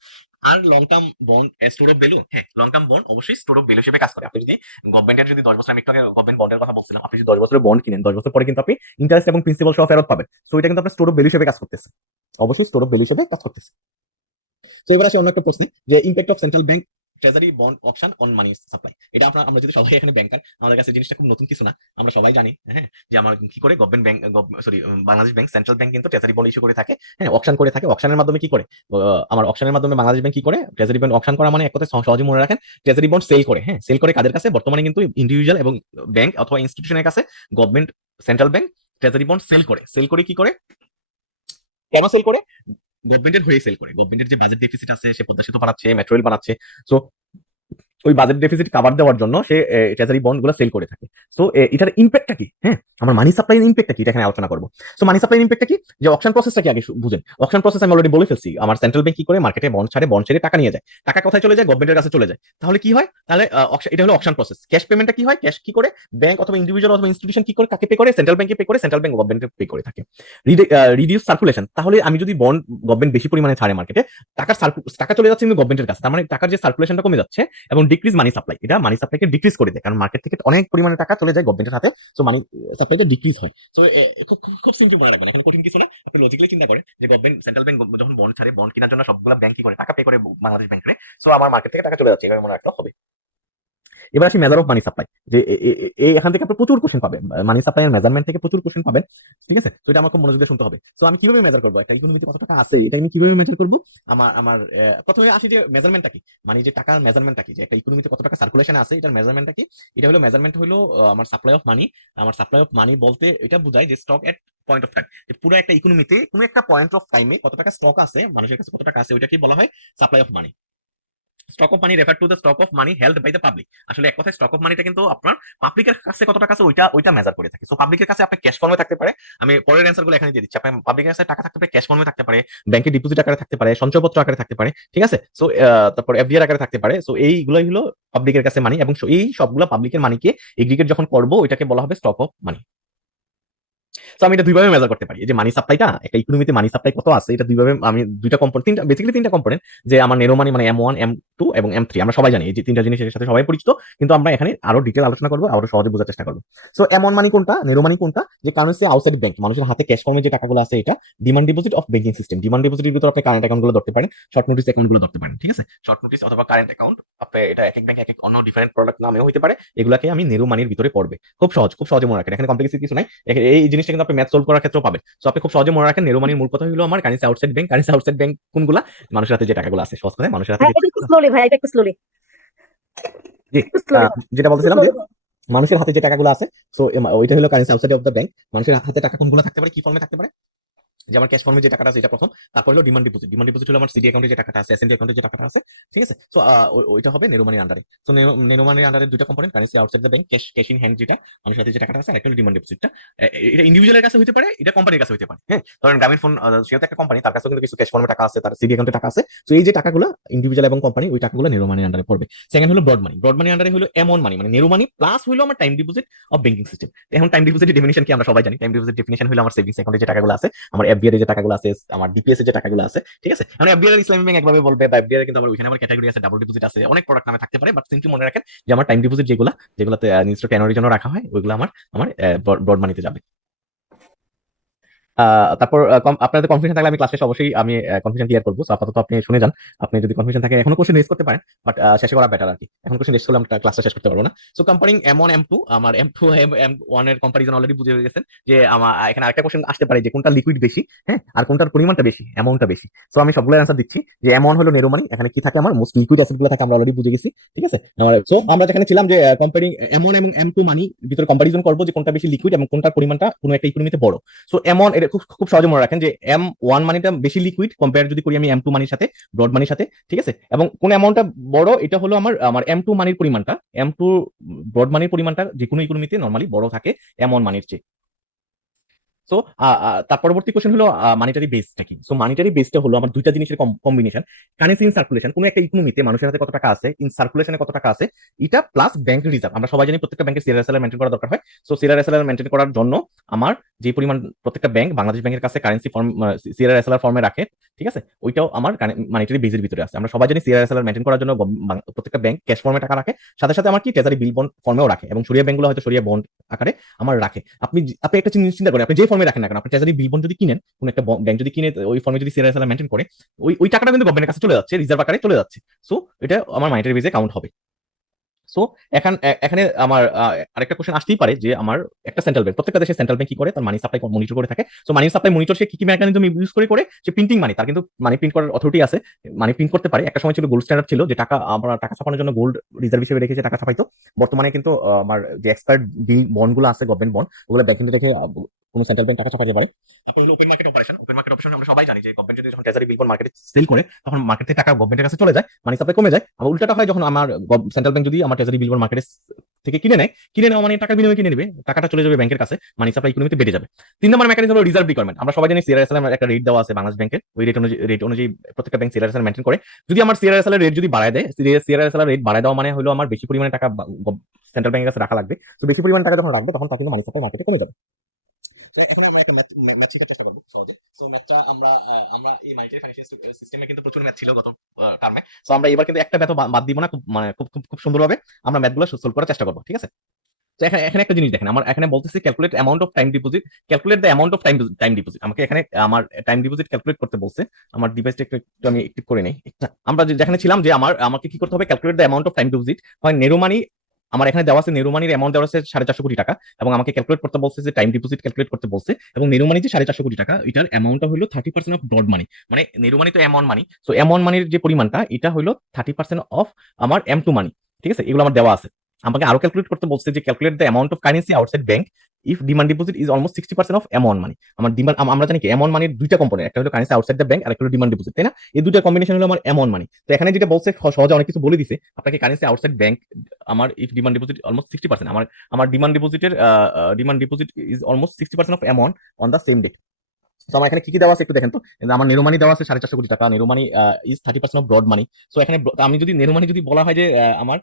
আর long term bond store of value, হ্যাঁ, লং টার্ম বন্ড অবশ্যই স্টোর অফ ভ্যালু হিসেবে কাজ করে। আপনি যদি গভর্নমেন্টের যদি 10 বছর, আমি একটু আগে গভর্নমেন্ট বন্ডের কথা বলছিলাম, আপনি যদি 10 বছরের বন্ড কিনেন, 10 বছর পরে কিন্তু আপনি ইন্টারেস্ট এবং প্রিন্সিপাল সহ ফেরত পাবেন। সো এটা কিন্তু আপনার স্টোর অফ ভ্যালু হিসেবে কাজ করতেছে, অবশ্যই স্টোর অফ ভ্যালু হিসেবে কাজ করতেছে। তো এবার আসি অন্য একটা প্রশ্নে, যে impact of central bank treasury bond auction on money supply. এটা আমরা যদি সবাই এখানে ব্যাংকার, আমাদের কাছে জিনিসটা খুব নতুন কিছু না, আমরা সবাই জানি, হ্যাঁ, যে আমার কি করে government bank, sorry, Bangladesh bank, central bank কিন্তু ট্রেজারি বন্ড ইস্যু করে থাকে, হ্যাঁ, অকশন করে থাকে। অকশনের মাধ্যমে কি করে, আমার অকশনের মাধ্যমে বাংলাদেশ ব্যাংক কি করে, ট্রেজারি বন্ড অকশন করা মানে এক কথায় সহজে মনে রাখেন, ট্রেজারি বন্ড সেল করে, হ্যাঁ, সেল করে কাদের কাছে, বর্তমানে কিন্তু ইন্ডিভিজুয়াল এবং ব্যাংক অথবা ইনস্টিটিউশনের কাছে government central bank treasury bond sale করে কি করে, কেন সেল করে, গভর্নমেন্টের হয়ে সেল করে। গভর্নমেন্টের যে বাজেট ডেফিসিট আছে সে পদ্মা সেতু বানাচ্ছে, মেট্রো রেল বানাচ্ছে, সো ওই বাজেট ডেফিসিট কাভার দেওয়ার জন্য সে ট্রেজারি বন্ড গুলো সেল করে থাকে। সো এটার ইম্প্যাক্টটা কি, হ্যাঁ, আমার মানি সাপ্লাইয়ের ইম্প্যাক্টটা কি, এটা এখানে আলোচনা করবো। সো মানি সাপ্লাইয়ের ইম্প্যাক্টটা কি, যে অকশন প্রসেসটা কি আগে বুঝেন। অকশন প্রসেস আমি অলরেডি বলে ফেলছি, আমার সেন্ট্রাল ব্যাংক কি করে মার্কেটে বন্ড ছেড়ে টাকা নিয়ে যায়, টাকা কোথায় চলে যায়, গভর্নমেন্টের কাছে চলে যায়। তাহলে কি হয়, তাহলে এটা হলো অকশন প্রসেস। ক্যাশ পেমেন্টটা কি হয়, ক্যাশ কি করে ব্যাংক অথবা ইন্ডিভিজুয়াল অথবা ইনস্টিটিউশন কি করে, কাকে পে করে, সেন্ট্রাল ব্যাংকে পে করে, সেন্ট্রাল ব্যাংক গভর্নমেন্টে পে করে থাকে। রিডিউস সার্কুলেশন, তাহলে আমি যদি বন্ড গভর্নমেন্ট বেশি পরিমাণে ছাড়ে মার্কেটে, টাকা চলে যাচ্ছে কিন্তু গভর্নমেন্টের কাছে, তার মানে টাকার যে সার্কুলেশনটা কমে যাচ্ছে, এবং ডিক্রিজ মানি সাপ্লাই, এটা মানি সাপ্লাইকে ডিক্রিজ করে দেয়, কারণ মার্কেট থেকে অনেক পরিমাণে টাকা চলে যায় গভর্নমেন্টের হাতে, সো মানি সাপ্লাইটা ডিক্রিজ হয়। সো খুব সিম্পল মনে রাখবেন, এখন কঠিন কিছু না, আপনি লজিক্যালি চিন্তা করেন যে গভর্নমেন্ট সেন্ট্রাল ব্যাংক যখন বন্ড ছাড়ে, বন্ড কেনার জন্য সবগুলো ব্যাংক কি করে, টাকা পে করে বাংলাদেশ ব্যাংকে, সো আমার মার্কেট থেকে টাকা চলে যাচ্ছে, এভাবে মনে রাখতে হবে। এবার আসি মেজার অফ মানি সাপ্লাই, যে এখান থেকে আপনি প্রচুর কোশ্চেন পাবেন, মানি সাপ্লাই এর মেজারমেন্ট থেকে প্রচুর কোশ্চেন পাবেন, ঠিক আছে। তো এটা আমার খুব মনোযোগ দিয়ে শুনতে হবে। তো আমি কিভাবে মেজার করবো একটা ইকোনমিতে কত টাকা আছে, এটা আমি কিভাবে মেজার করবো, আমার প্রথমে আসি যে মেজারমেন্টটা কি, মানে যে টাকার মেজারমেন্টটা কি, যে একটা ইকোনমিতে কত টাকা সার্কুলেশন আছে, এটার মেজারমেন্টটা কি। এটা হলো মেজারমেন্ট হলো আমার সাপ্লাই অফ মানি। আমার সাপ্লাই অফ মানি বলতে এটা বোঝায় যে stock at point of time, পুরো একটা ইকোনমিতে কোনো একটা পয়েন্ট অফ টাইমে কত টাকা স্টক আছে, মানুষের কাছে কত টাকা আছে, ওইটা কি বলা হয়, supply of money. Stock of money refer to the stock of money held by the public. আসলে এক কথায় স্টক অফ মানিটা কিন্তু আপনার পাবলিকের কাছে কত টাকা আছে ওইটা মেজার করে থাকে। সো পাবলিকের কাছে আপনার ক্যাশ ফর্মে থাকতে পারে, আমি পরের অ্যান্সার গুলো এখানে দিয়ে দিচ্ছি। আপনার পাবলিকের কাছে টাকা থাকতে পারে, ক্যাশ ফর্মে থাকতে পারে, ব্যাংকে ডিপোজিট আকারে থাকতে পারে, সঞ্চয়পত্র আকারে থাকতে পারে, ঠিক আছে। সো তারপর এফডিআর আকারে থাকতে পারে। সো এইগুলোই হলো পাবলিকের কাছে মানি, এবং এই সবগুলো পাবলিকের মানিকে এগ্রিগেট যখন করবো, ওইটাকে বলা হবে স্টক অফ মানি। তো আমি এটা দুইভাবে মেজার করতে পারি, যে মানি সাপ্লাইটা, একটা ইকোনমিতে মানি সাপ্লাই কত আছে, এটা দুইভাবে আমি দুইটা কম্পোনেন্ট, তিনটা কম্পোনেন্ট, যে আমার নেরো মানি মানে M1 M2 এবং M3, আমরা সবাই জানি এই যে তিনটা জিনিসের সাথে সবাই পরিচিত, কিন্তু আমরা এখানে আরো ডিটেল আলোচনা করবো, আরো সহজে বোঝার চেষ্টা করবো। সো M1 মানি কোনটা, নেরো মানি কোনটা, যে কারেন্সি আউটসাইড ব্যাংক, মানুষের হাতে ক্যাশ ফর্মে যে টাকাগুলো আছে, এটা demand deposit of banking system. Demand ডিপোজিটের ভিতর আপনি কারেন্ট অ্যাকাউন্ট গুলো ধরতে পারেন, শর্ট নোটিস অ্যাকাউন্ট গুলো ধরতে পারেন, ঠিক আছে। শর্ট নোটিস অথবা কারেন্ট অ্যাকাউন্ট, আপনি এটা এক এক ব্যাংক এক এক অন্য ডিফারেন্ট প্রোডাক্ট নামেও হতে পারে, এগুলাকে আমি নেরো মানির ভিতরে পড়বে। খুব সহজ, খুব সহজে মনে রাখেন, এখানে কমপ্লেক্স কিছু নাই। এই জিনিসটা কিন্তু আপনি ম্যাথ সলভ করার ক্ষেত্রে পাবেন। সো আপনি খুব সহজে মনে রাখেন, নেরো মানির মূল কথা হলো আমার currency outside bank. Currency outside bank কোনগুলা, মানুষের হাতে যে টাকাগুলো আছে, সহজ কথায় মানুষের হাতে ভাই যে, এটা একটু স্লোলি, ভাই এটা একটু স্লোলি, জি, একটু স্লোলি, যেটা একটু বলতেছিলাম যে স্লোলি। মানুষের হাতে যে টাকাগুলো আছে, সো ওইটা হলো currency outside of the bank. মানুষের হাতে টাকা কোনগুলো থাকতে পারে, কি ফর্মে থাকতে পারে, যে আমার ক্যাশ ফর্মে যে টাকাটা আছে এটা প্রথম, তারপর হলো ডিমান্ড ডিপোজিট। ডিমান্ড ডিপোজিট হলো আমার সিডি অ্যাকাউন্টে যে টাকাটা আছে, এসএনডি অ্যাকাউন্টে যে টাকাটা আছে, ঠিক আছে। সো ওইটা হবে নেরো মানির আন্ডারে। সো নেরো মানির আন্ডারে দুইটা component, currency outside the bank, cash in hand যেটা মানুষের হাতে যে টাকাটা আছে, আর একটা হলো ডিমান্ড ডিপোজিটটা। এটা ইন্ডিভিজুয়ালের কাছে হতে পারে, এটা কোম্পানির কাছে হতে পারে, হ্যাঁ। ধরেন গ্রামীণ ফোন, সেও তো একটা কোম্পানি, তার কাছেও কিন্তু কিছু ক্যাশ ফর্মে টাকা আছে, তার সিডি অ্যাকাউন্টে টাকা আছে। সো এই যে টাকাগুলো ইন্ডিভিজুয়াল এবং কোম্পানি, ওই টাকাগুলো নেরো মানির আন্ডারে পড়বে। সেকেন্ড হলো ব্রড মানি। ব্রড মানির আন্ডারে হলো এমন মানি, মানে নেরো মানি প্লাস হলো আমার time deposit of banking system. এখন টাইম ডিপোজিটের ডেফিনিশন কি আমরা সবাই জানি। টাইম ডিপোজিট ডেফিনিশন হলো আমার সেভিংস অ্যাকাউন্টে যে টাকাগুলো আছে, আমার এফডিআর যে টাকাগুলো আছে, আমার ডিপিএস এর যে টাকাগুলো আছে, ঠিক আছে। মানে এফডিআর ইসলামী ব্যাংক একভাবে বলবে, বা এফডিআর কিন্তু আমার ওইখানে আমার ক্যাটাগরি আছে, ডাবল ডিপোজিট আছে, অনেক প্রোডাক্ট নামে থাকতে পারে, বাট সিম্পলি মনে রাখেন যে আমার টাইম ডিপোজিট যেগুলোতে নির্দিষ্ট টেনরের জন্য রাখা হয়, ওইগুলো আমার আমার ব্রড মানিতে যাবে। তারপর আপনাদের কনফিউশন থাকলে আমি ক্লাস শেষে অবশ্যই আমি কনফিউশন ক্লিয়ার করবো। সো আপাতত আপনি শুনে যান। আপনি যদি কনফিউশন থাকে এখনো কোশ্চেন রেজ করতে পারেন, বাট শেষে করা বেটার আর কি। এখন কোশ্চেন রেজ করলে আমরা ক্লাসটা শেষ করতে পারবো না। সো কম্পারিং M1 M2, আমার M2 M1 এর কম্পারিজন অলরেডি বুঝে গেছেন, যে আমার এখানে আরেকটা কোশ্চেন আসতে পারে, যে কোনটা লিকুইড বেশি, হ্যাঁ, আর কোনটার পরিমাণটা বেশি, অ্যামাউন্টটা বেশি। সো আমি সবগুলো অ্যান্সার দিচ্ছি, যে M1 হলো নেরো মানি, এখানে কি থাকে, আমার মোস্ট লিকুইড অ্যাসেট গুলো থাকে, আমরা অলরেডি বুঝে গেছি, ঠিক আছে। সো আমরা যেখানে ছিলাম, যে কম্পারিং M1 এবং M2 মানি ভিতরে কম্পারিজন করবো, যে কোনটা বেশি লিকুইড এবং কোনটার পরিমাণটা কোনো একটা ইকোনমিতে বড়। সো M1 এটা খুব খুব সহজে মনে রাখেন, যে M1 মানিটা বেশি লিকুইড কম্পেয়ার যদি করি আমি M2 মানির সাথে, ব্রড মানির সাথে, ঠিক আছে। এবং কোন অ্যামাউন্টটা বড়, এটা হলো আমার আমার M2 মানির পরিমাণটা, M2 ব্রড মানির পরিমাণটা যে কোনো ইকোনমিতে নরমালি বড় থাকে M1 মানির চেয়ে। সো তার পরবর্তী কোশ্চেন হলো মানিটারি বেসটা কি। সো মানিটারি বেসটা হলো আমার দুইটা জিনিসের কম্বিনেশন, কারেন্সি ইন সার্কুলেশন, কোনো একটা ইকোনমিতে মানুষের হাতে কত টাকা আছে, ইন সার্কুলেশনে কত টাকা আছে, এটা প্লাস ব্যাংক রিজার্ভ। আমরা সবাই জানি প্রত্যেকটা ব্যাংকের সিআরএসএল মেনটেন করা দরকার হয়। সো সিআরএসএল মেনটেন করার জন্য আমার যে পরিমাণ প্রত্যেকটা ব্যাংক বাংলাদেশ ব্যাংকের কাছে কারেন্সি ফর্ম সিআরএসএল ফর্মে রাখে, ঠিক আছে, ওইটাও আমার মানিটারি বেসের ভিতরে আছে। আমরা সবাই জানি সিআরএসএল মেনটেন করার জন্য প্রত্যেকটা ব্যাংক ক্যাশ ফর্মে টাকা রাখে, সাথে সাথে আমার কি ট্রেজারি বিল বন্ড ফর্মেও রাখে, এবং সরিয়া ব্যাংকগুলো হয়তো সরিয়া বন্ড আকারে আমার রাখে। আপনি একটা জিনিস চিন্তা করেন, আপনি যে ফর্মে ফর্মে রাখেন না কেন, আপনি ট্রেজারি বিল বন্ড যদি কিনেন, কোন একটা ব্যাংক যদি কিনে ওই ফর্মে যদি সিআরএসএল মেনটেন করে, ওই টাকাটা কিন্তু গভর্নমেন্টের কাছে চলে যাচ্ছে, রিজার্ভ আকারে চলে যাচ্ছে। সো এটা আমার মাইন্ডের বেজে কাউন্ট হবে। সো এখানে আমার আরেকটা কোশ্চেন আসতেই পারে যে আমার একটা সেন্ট্রাল ব্যাংক, প্রত্যেকটা দেশের সেন্ট্রাল ব্যাংক কি করে, তার মানি সাপ্লাই মনিটর করে থাকে। সো মানি সাপ্লাই মনিটর সে কি মেকানিজম ইউজ করে সে প্রিন্টিং মানি, তার কিন্তু মানি প্রিন্ট করার অথরিটি আছে, মানি প্রিন্ট করতে পারে। একটা সময় ছিল গোল্ড স্ট্যান্ডার্ড ছিল, যে টাকা আমরা টাকা ছাপানোর জন্য গোল্ড রিজার্ভ হিসেবে রেখে যে টাকা ছাপাইতো। বর্তমানে কিন্তু আমার যে এক্সপায়ার্ড বিল বন্ড গুলো আছে, গভর্নমেন্ট বন্ড, ওগুলো ব্যাংক কিন্তু রেখে কোনো সেন্ট্রাল ব্যাংক টাকা ছাপাইতে পারে। তারপর হলো open market operation. Open market operation আমরা সবাই জানি যে গভর্নমেন্ট যখন ট্রেজারি বিল বন্ড মার্কেটে সেল করে, তখন মার্কেট থেকে টাকা গভর্নমেন্টের কাছে চলে যায়, মানি সাপ্লাই কমে যায়। আবার উল্টাটা হয় যখন আমার সেন্ট্রাল ব্যাংক যদি আমার ট্রেজারি বিল বন্ড মার্কেটে থেকে কিনে নেওয়া মানে টাকা বিনিময়ে কিনে নেবে, টাকাটা চলে যাবে ব্যাংকের কাছে, মানি সাপ্লাই ইকোনমিতে বেড়ে যাবে। 3 নম্বর মেকানিজম হলো রিজার্ভ রিকোয়ারমেন্ট। আমরা সবাই জানি সিআরএসএল এর একটা রেট দেওয়া আছে বাংলাদেশ ব্যাংকের, ওই রেট অনুযায়ী প্রত্যেকটা ব্যাংক সিআরএসএল মেনটেন করে। যদি আমার সিআরএসএল এর রেট যদি বাড়ায় দেয়, সিআরএসএল এর রেট বাড়ায় দেওয়া মানে হলো আমার বেশি পরিমাণে টাকা সেন্ট্রাল ব্যাংকের কাছে রাখা লাগবে। তো বেশি পরিমাণে টাকা যখন রাখবে, তখন তার কিন্তু মানি সাপ্লাই মার্কেটে কমে যাবে। তো এখন আমরা একটা ম্যাথ শেখার চেষ্টা করবো সহজে। সো ম্যাথটা আমরা এই মাইক্রো ফাইন্যান্সিয়াল সিস্টেমে কিন্তু প্রচুর ম্যাথ ছিল গত টার্মে। সো আমরা এবার কিন্তু একটা ম্যাথও বাদ দিব না, খুব সুন্দরভাবে আমরা ম্যাথগুলো সলভ করার চেষ্টা করবো, ঠিক আছে? তো এখানে একটা জিনিস দেখেন, আমার এখানে বলতেছে calculate amount of time deposit, calculate the amount of time deposit. আমাকে এখানে আমার টাইম ডিপোজিট ক্যালকুলেট করতে বলছে। আমার ডিভাইসটা একটু আমি একটু করে নেই। আমরা যেখানে ছিলাম যে আমাকে কি করতে হবে, calculate the amount of time deposit. হয় নেরো মানি, আমার এখানে দেওয়া আছে নেরো মানির অ্যামাউন্ট দেওয়া আছে 450 কোটি টাকা, এবং আমাকে ক্যালকুলেট করতে বলছে যে টাইম ডিপোজিট ক্যালকুলেট করতে বলছে, এবং নেরো মানি যে 450 কোটি টাকা, এটার অ্যামাউন্টটা হলো 30% অফ ব্রড মানি। মানে নেরো মানি তো এমন মানি, সো এমন মানির যে পরিমাণটা, এটা হলো 30% অফ আমার M2 মানি, ঠিক আছে? এগুলো আমার দেওয়া আছে। আমাকে আরো ক্যালকুলেট করতে বলছে যে calculate the amount of currency outside bank if demand deposit is almost 60% of এমন মানি। আমার ডিমান্ড, আমরা জানি কি এমন মানির দুইটা কম্পোনেন্ট, একটা হলো কারেন্সি আউটসাইড দ্য ব্যাংক আর একটা হলো ডিমান্ড ডিপোজিট, তাই না? এই দুইটা কম্বিনেশন হলো আমার এমন মানি। তো এখানে যেটা বলছে সহজে অনেক কিছু বলে দিছে, আপনাকে কারেন্সি আউটসাইড ব্যাংক আমার ইফ ডিমান্ড ডিপোজিট অলমোস্ট 60%, আমার demand deposit is almost 60% of amount on the same date. তো আমার এখানে কি দেওয়া আছে একটু দেখেন তো। আমার নেরো মানি দেওয়া আছে 450 কোটি টাকা, narrow money is 30% of broad money. So এখানে আমি যদি নেরো মানি যদি বলা হয় যে আমার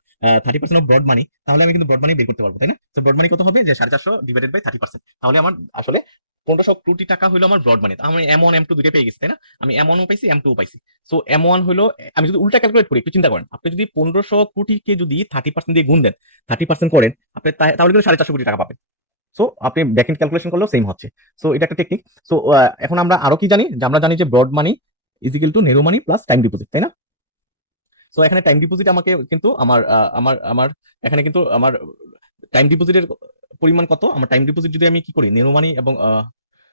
30% অফ ব্রড মানি, তাহলে আমি কিন্তু ব্রড মানি বের করতে পারবো, তাই না? তো ব্রড মানি কত হবে, যে 450 ডিভাইডেড বাই 30%, তাহলে আমার আসলে 1500 কোটি টাকা হলো আমার ব্রড মানি। আমি M1 M2 দুইটা পেয়ে গেছি, তাই না? আমি M1 ও পাইছি, M2 ও পাইছি। সো M1 হলো, আমি যদি উল্টা ক্যালকুলেট করি, একটু চিন্তা করেন, আপনি যদি 1500 কোটিকে যদি 30% দিয়ে গুণ দেন, 30% করেন আপনি, তাহলে কিন্তু 450 কোটি টাকা পাবেন। সো আপনি ব্যাক এন্ড ক্যালকুলেশন করলেও সেম হচ্ছে। সো এটা একটা টেকনিক। সো এখন আমরা আরো কি জানি, যে আমরা জানি যে broad money is equal to narrow money plus time deposit, তাই না? সো এখানে টাইম ডিপোজিট আমাকে কিন্তু আমার এখানে কিন্তু আমার টাইম ডিপোজিটের পরিমাণ কত, আমার টাইম ডিপোজিট যদি আমি কি করি, নেরো মানি এবং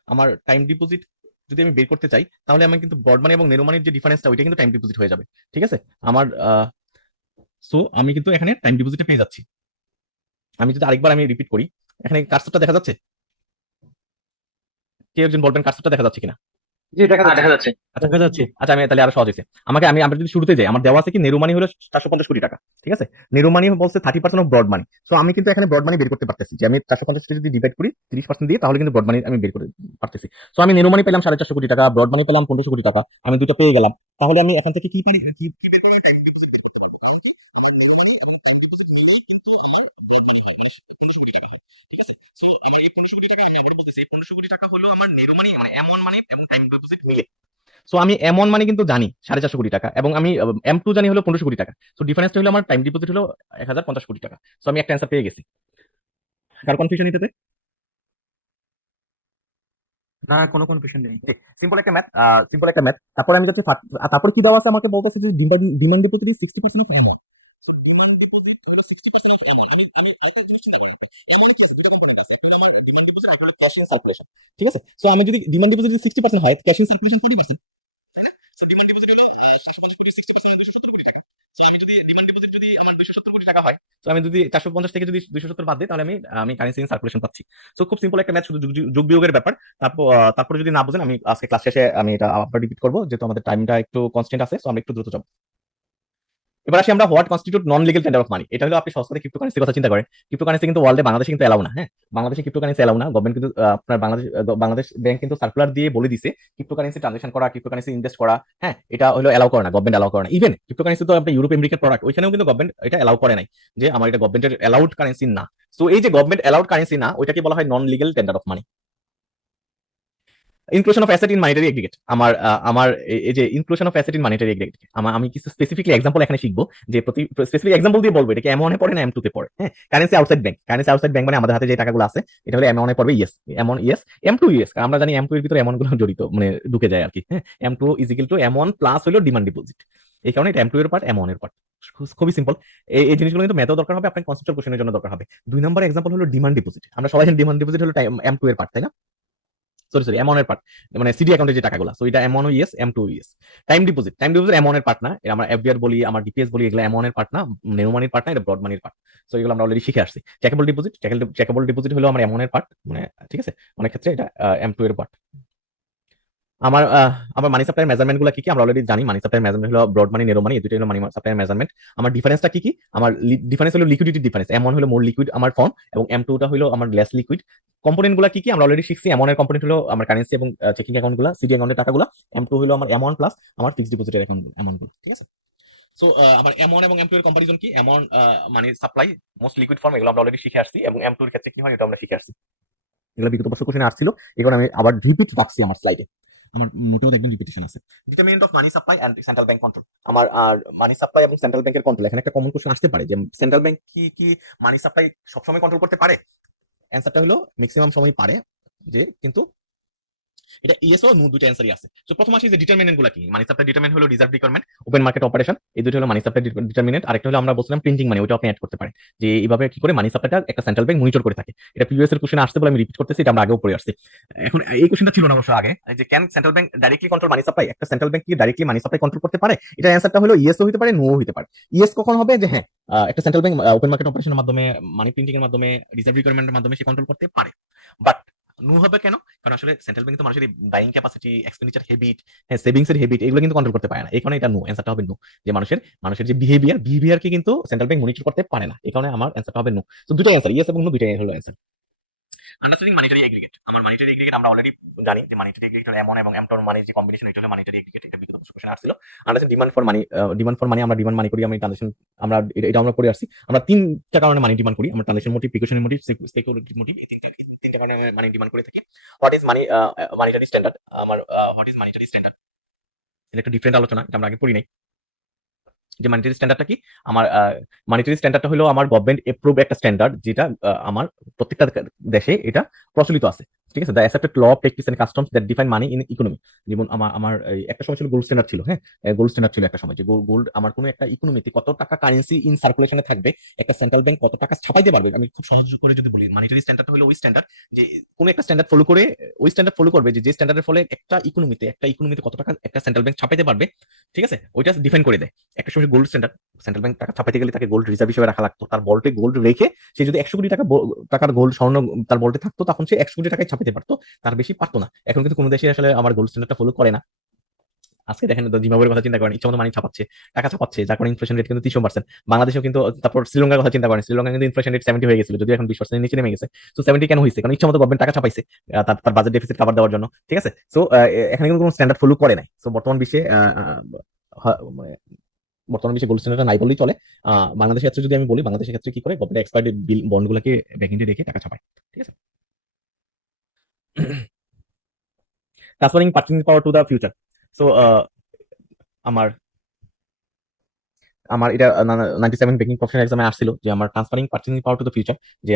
আমার টাইম ডিপোজিট যদি আমি বের করতে চাই, তাহলে আমি কিন্তু ব্রড মানি এবং নেরো মানির যে ডিফারেন্সটা, ওইটা কিন্তু টাইম ডিপোজিট হয়ে যাবে, ঠিক আছে? আমার সো আমি কিন্তু এখানে টাইম ডিপোজিটে পেয়ে যাচ্ছি। আমি যদি আরেকবার আমি রিপিট করি, এখানে কার্সরটা দেখা যাচ্ছে? কেউ একজন বলবেন কার্সরটা দেখা যাচ্ছে কিনা? জি দেখা যাচ্ছে। দেখা যাচ্ছে। আচ্ছা আচ্ছা, আমি তাহলে আরো সহজ হয়েছে। আমরা যদি শুরুতে যাই, আমার দেওয়া আছে কি নেরো মানি হলো 450 কোটি টাকা, ঠিক আছে? নেরো মানি বলছে 30% অফ ব্রড মানি। সো আমি কিন্তু এখানে ব্রড মানি বের করতে পারতেছি, যে আমি 450 যদি ডিভাইড করি 30% দিয়ে, তাহলে কিন্তু ব্রড মানি আমি বের করতে পারতেছি। সো আমি নেরো মানি পেলাম 450 কোটি টাকা, ব্রড মানি পেলাম 1500 কোটি টাকা, আমি দুটো পেয়ে গেলাম। তাহলে আমি এখান থেকে কি পারি, কি বের করে টাইম ডিপোজিট বের করতে পারবো, কারণ কি আমার নেরো মানি এবং টাইম ডিপোজিট মিলেই কিন্তু আমার ব্রড মানি হয়, মানে 1500 কোটি টাকা হয়, ঠিক আছে? সো আমার এই 1500 কোটি টাকা, আমি আবার বলতেছি, এই 1500 কোটি টাকা হলো আমার নেরো মানি, মানে এমন মানি এবং টাইম ডিপোজিট মিলে। সো আমি M1 মানে কিন্তু জানি 450 কোটি টাকা, এবং আমি M2 জানি হলো 1500 কোটি টাকা। সো ডিফারেন্সটা হলো আমার টাইম ডিপোজিট হলো 1050 কোটি টাকা। সো আমি একটা অ্যান্সার পেয়ে গেছি। কার কনফিউশন এটাতে? না, কোনো কনফিউশন নেই। সিম্পল একটা ম্যাথ। তারপরে আমি যাচ্ছি, তারপরে কি দেওয়া আছে, আমাকে বলতেছে যে ডিমান্ড ডিপোজিট 60% অফ এমন। সো ডিমান্ড ডিপোজিট হলো 60% অফ এমন। আমি একটা জিনিস চিন্তা করেন, এমন কি দুটো কম্পোনেন্ট আছে, একটা হলো আমার ডিমান্ড ডিপোজিট আর একটা হলো ক্যাশ ইন সার্কুলেশন, ঠিক আছে? সো আমি যদি ডিমান্ড ডিপোজিট 60% হয়, ক্যাশ ইন সার্কুলেশন 40%, তাই না? সো ডিমান্ড ডিপোজিট হলো 450 কোটি, 60% 270 কোটি টাকা। সো আমি যদি ডিমান্ড ডিপোজিট যদি আমার 270 কোটি টাকা হয়, তো আমি যদি 450 থেকে যদি 270 বাদ দিই, তাহলে আমি কারেন্সি ইন সার্কুলেশন পাচ্ছি। সো খুব সিম্পল একটা ম্যাথ, শুধু যোগ বিয়োগের ব্যাপার। তারপরে যদি না বুঝেন, আমি আজকে ক্লাস শেষে আমি এটা আবার রিপিট করবো, যেহেতু আমাদের টাইমটা একটু কনস্ট্যান্ট আছে, সো আমরা একটু দ্রুত যাবো। এবার আসি আমরা what constitute non legal tender of মানি। এটা হলো আপনি সহজভাবে ক্রিপ্টোকারেন্সির কথা চিন্তা করেন। ক্রিপ্টোকারেন্সি কিন্তু ওয়ার্ল্ডে, বাংলাদেশে কিন্তু এলাও না, হ্যাঁ? বাংলাদেশে ক্রিপ্টোকারেন্সি এলাও না। গভর্নমেন্ট কিন্তু আপনার বাংলাদেশ ব্যাংক কিন্তু সার্কুলার দিয়ে বলে দিছে ক্রিপ্টোকারেন্সি ট্রানজাকশন করা, ক্রিপ্টোকারেন্সি ইনভেস্ট করা, হ্যাঁ, এটা হলো এলাও করে না, গভর্নমেন্ট এলাও করে না। ইভেন ক্রিপ্টোকারেন্সি তো আপনি ইউরোপ আমেরিকার প্রোডাক্ট, ওইখানেও কিন্তু গভর্নমেন্ট এটা এলাও করে নাই, যে আমার এটা গভর্নমেন্টের এলাউড কারেন্সি না। সো এই যে গভর্নমেন্ট এলাউড কারেন্সি না, ওইটাকে বলা হয় non legal tender of money. Inclusion of asset in monetary aggregate আমার এই যে inclusion of asset in monetary aggregate আমি কিছু স্পেসিফিকলি এক্সাম্পল এখানে শিখবো যে প্রতি স্পেসিফিক এক্সাম্পল দিয়ে বলবো এটা কি এমন পড়ে না এম টু তে পড়ে। হ্যাঁ, কারেন্সি আউটসাইড ব্যাংক মানে আমাদের হাতে যে টাকাগুলো আছে এটা হলো এমন পড়বে ইয়েস এমন ইয়েস এম টু ইয়েস আমরা জানি এম টু এর ভিতরে এমন গুলো জড়িত মানে ঢুকে যায় আর কি। হ্যাঁ, M two is equal to এমন প্লাস হলো ডিমান্ড ডিপোজিট, এই কারণে এটা এম টু এর পার্ট এমন এর পার্ট। খুবই সিম্পল। এই জিনিসগুলো কিন্তু ম্যাথও দরকার হবে, আপনার কনসেপচুয়াল কোশ্চেনের জন্য দরকার হবে। 2 নম্বর এক্সাম্পল হলো ডিমান্ড ডিপোজিট। আমরা সবাই জানি ডিমান্ড ডিপোজিট হলো এম টু এর পার্ট, তাই না? সরি এম এর পার্ট মানে সিডি অ্যাকাউন্টে যে টাকাগুলো, সো এটা M one yes M two yes. Time deposit M এর পার্ট না, এটা আমরা এফবিআর বলি আমার ডিপিএস বলি, এগুলো এম এর পার্ট না, নেও মানির পার্ট না, এটা ব্রড মানির পার্ট। সো এগুলো আমরা অলরেডি শিখে আসছি। চেকেবল ডিপোজিট হলো আমার এম এর পার্ট, মানে ঠিক আছে, অনেক ক্ষেত্রে এটা এম টু এর পার্ট। আমার মানি সাপ্লাই মেজারমেন্ট গুলো কি কি আমরা অলরেডি জানি। মানি সাপ্লাই মেজারমেন্ট হলো ব্রড মানি, নেরো মানি, এই দুটো হলো মানি সাপ্লাই মেজারমেন্ট। আমার ডিফারেন্সটা কি কি? আমার ডিফারেন্স হলো লিকুইডিটি ডিফারেন্স। এম ওয়ান হলো মোর লিকুইড আমার ফর্ম এবং এম টুটা হলো আমার লেস লিকুইড। কম্পোনেন্ট গুলো কি কি আমরা অলরেডি শিখছি। এম ওয়ান এর কম্পোনেন্ট হলো আমার কারেন্সি এবং চেকিং অ্যাকাউন্ট গুলো, সিডি অ্যাকাউন্টের টাকাগুলো। এম টু হলো আমার এম ওয়ান প্লাস আমার ফিক্সড ডিপোজিটের অ্যামাউন্ট গুলো, ঠিক আছে। সো আমার এম ওয়ান এবং এম টু এর কম্পারিজন কি? এম ওয়ান মানে সাপ্লাই মোস্ট লিকুইড ফর্ম, এগুলো আমরা অলরেডি শিখে আসছি, এবং এম টু এর ক্ষেত্রে কি হয় এটা আমরা শিখে আসছি। এগুলো বিগত বছর কোশ্চেনে আসছিল, এগুলো আমি আবার রিপিট রাখছি আমার স্লাইডে, আমার নোটেও দেখবেন রিপিটেশন আছে। Determinant of money supply and central bank control. আমার আর মানি সাপ্লাই এবং সেন্ট্রাল ব্যাংকের কন্ট্রোল, এখানে একটা কমন কোশ্চেন আসতে পারে যে সেন্ট্রাল ব্যাংক কি মানি সাপ্লাই সবসময় কন্ট্রোল করতে পারে? অ্যান্সারটা হলো ম্যাক্সিমাম সময় পারে, যে কিন্তু এটা ইয়েস ও নো দুটো অ্যান্সারই আছে। তো প্রথম আসি যে ডিটারমিনেন্ট গুলো কি। মানি সাপ্লাই ডিটারমিনেন্ট হলো reserve requirement, open market operation, এই দুটো হলো মানি সাপ্লাই ডিটারমিনেন্ট। আরেকটা হলো আমরা বলছিলাম প্রিন্টিং মানি, ওটা আপনি অ্যাড করতে পারেন যে এইভাবে কি করে মানি সাপ্লাইটা একটা সেন্ট্রাল ব্যাংক মনিটর করে থাকে। এটা প্রিভিয়াস এর কোশ্চেন আসতে বলে আমি রিপিট করতেছি, এটা আমরা আগেও পড়ে আসছি। এখন এই কোশ্চেনটা ছিল না অবশ্য আগে, যে can central bank directly control money supply, একটা সেন্ট্রাল ব্যাংক কি ডাইরেক্টলি মানি সাপ্লাই কন্ট্রোল করতে পারে? এটা অ্যান্সারটা হলো ইয়েসও হতে পারে নো হতে পারে। ইয়েস কখন হবে? যে হ্যাঁ, একটা সেন্ট্রাল ব্যাংক ওপেন মার্কেট অপারেশনের মাধ্যমে, মানি প্রিন্টিং এর মাধ্যমে, রিজার্ভ রিকোয়ারমেন্টের মাধ্যমে সে কন্ট্রোল করতে পারে। বাট নো হবে কেন? কারণ আসলে সেন্ট্রাল ব্যাংক তো মানুষের বাইং ক্যাপাসিটি, এক্সপেন্ডিচার হ্যাবিট, হ্যাঁ সেভিংস এর হ্যাবিট, এগুলো কিন্তু কন্ট্রোল করতে পারে না। এই কারণে এটা নো, অ্যান্সারটা হবে নো। যে মানুষের যে বিহেভিয়ারকে কিন্তু সেন্ট্রাল ব্যাংক মনিটর করতে পারে না, এই কারণে আমার অ্যান্সারটা হবে নো। তো দুটো অ্যান্সার, ইয়েস এবং নো, দুইটাই হলো অ্যান্সার। Understanding monetary aggregate. আমার মানিটারি এগ্রিগেট আমরা অলরেডি জানি যে মানিটারি এগ্রিগেট হলো এমন এবং এমটর মানি যে কম্বিনেশন, এটা হলো মানিটারি এগ্রিগেট। এটা বিগত কোশ্চেন আসছিল। আন্ডারস্ট্যান্ড ডিমান্ড ফর মানি আমরা ডিমান্ড মানি করি, আমি ট্রানজাকশন আমরা এটা আমরা পড়ে আসছি। আমরা তিনটা কারণে মানি ডিমান্ড করি, আমরা ট্রানজাকশন মোটিভ, প্রিকশনের মোটিভ, স্পেকুলেটিভ মোটিভ, এই তিনটা কারণে আমরা মানি ডিমান্ড করে থাকি। What is monetary standard? আমার হোয়াট ইজ মানিটারি স্ট্যান্ডার্ড, এটা একটা ডিফারেন্ট আলোচনা, এটা আমরা আগে পড়ি নাই। যে মানিটারি স্ট্যান্ডার্ডটা কি? আমার মানিটারি স্ট্যান্ডার্ডটা হলো আমার গভর্নমেন্ট এপ্রুভ একটা স্ট্যান্ডার্ড, যেটা আমার প্রত্যেকটা দেশে এটা প্রচলিত আছে, ঠিক আছে। The accepted law, practice and customs that define money in economy. যেমন আমার একটা সময় ছিল গোল্ড স্ট্যান্ডার্ড ছিল, হ্যাঁ গোল্ড স্ট্যান্ডার্ড ছিল একটা সময়, যে গোল্ড আমার কোনো একটা ইকোনমিতে কত টাকা কারেন্সি ইন সার্কুলেশনে থাকবে, একটা সেন্ট্রাল ব্যাংক কত টাকা ছাপাইতে পারবে। আমি খুব সহজ করে যদি বলি, মানিটারি স্ট্যান্ডার্ড হলো ওই স্ট্যান্ডার্ড যে কোনো একটা স্ট্যান্ডার্ড ফলো করে, ওই স্ট্যান্ডার্ড ফলো করবে যে স্ট্যান্ডার্ডের ফলে একটা ইকোনমিতে কত টাকা একটা সেন্ট্রাল ব্যাংক ছাপাইতে পারবে, ঠিক আছে, ওইটা ডিফাইন করে দেয়। একটা সময় গোল্ড স্ট্যান্ডার্ড, সেন্ট্রাল ব্যাংক টাকা ছাপাইতে গেলে তাকে গোল্ড রিজার্ভ হিসেবে রাখা লাগতো, তার বল্টে গোল্ড রেখে সে যদি 100 কোটি টাকার গোল্ড স্বর্ণ তার বল্টে থাকতো, তখন সে 100 কোটি টাকায় ছাপাইতে পারতো, তার বেশি পারতো না। এখন কিন্তু কোনো দেশে আসলে আমার গোল্ড স্ট্যান্ডার্ডটা ফলো করে না। আজকে দেখেন জিম্বাবুয়ের কথা চিন্তা করেন, ইচ্ছা মতো মানি ছাপাচ্ছে, টাকা ছাপাচ্ছে, যার কারণে ইনফ্লেশন রেট কিন্তু 300%। বাংলাদেশেও কিন্তু, তারপর শ্রীলঙ্কার কথা চিন্তা করেন, শ্রীলঙ্কা কিন্তু ইনফ্লেশন রেট 70 হয়ে গেছিল, যদি এখন 20% নিচে নেমে গেছে। তো 70 কেন হয়েছে? কারণ ইচ্ছা মতো গভর্নমেন্ট টাকা ছাপাইছে তার বাজেট ডেফিসিট কভার দেওয়ার জন্য, ঠিক আছে। সো এখানে কিন্তু কোনো স্ট্যান্ডার্ড ফলো করে নাই। সো বর্তমান বিশ্বে গোল্ড স্ট্যান্ডার্ড নাই বললেই চলে। বাংলাদেশের ক্ষেত্রে যদি আমি বলি, বাংলাদেশের ক্ষেত্রে কি করে গভর্নমেন্ট এক্সপায়ার্ড বন্ড গুলোকে ব্যাংকে রেখে টাকা ছাপায়, ঠিক আছে। Transferring purchasing power to the future. So আমার আমার এটা 97 ব্যাংকিং প্রফেশনাল এক্সামে আসছিল, যে আমার transferring purchasing power to the future, যে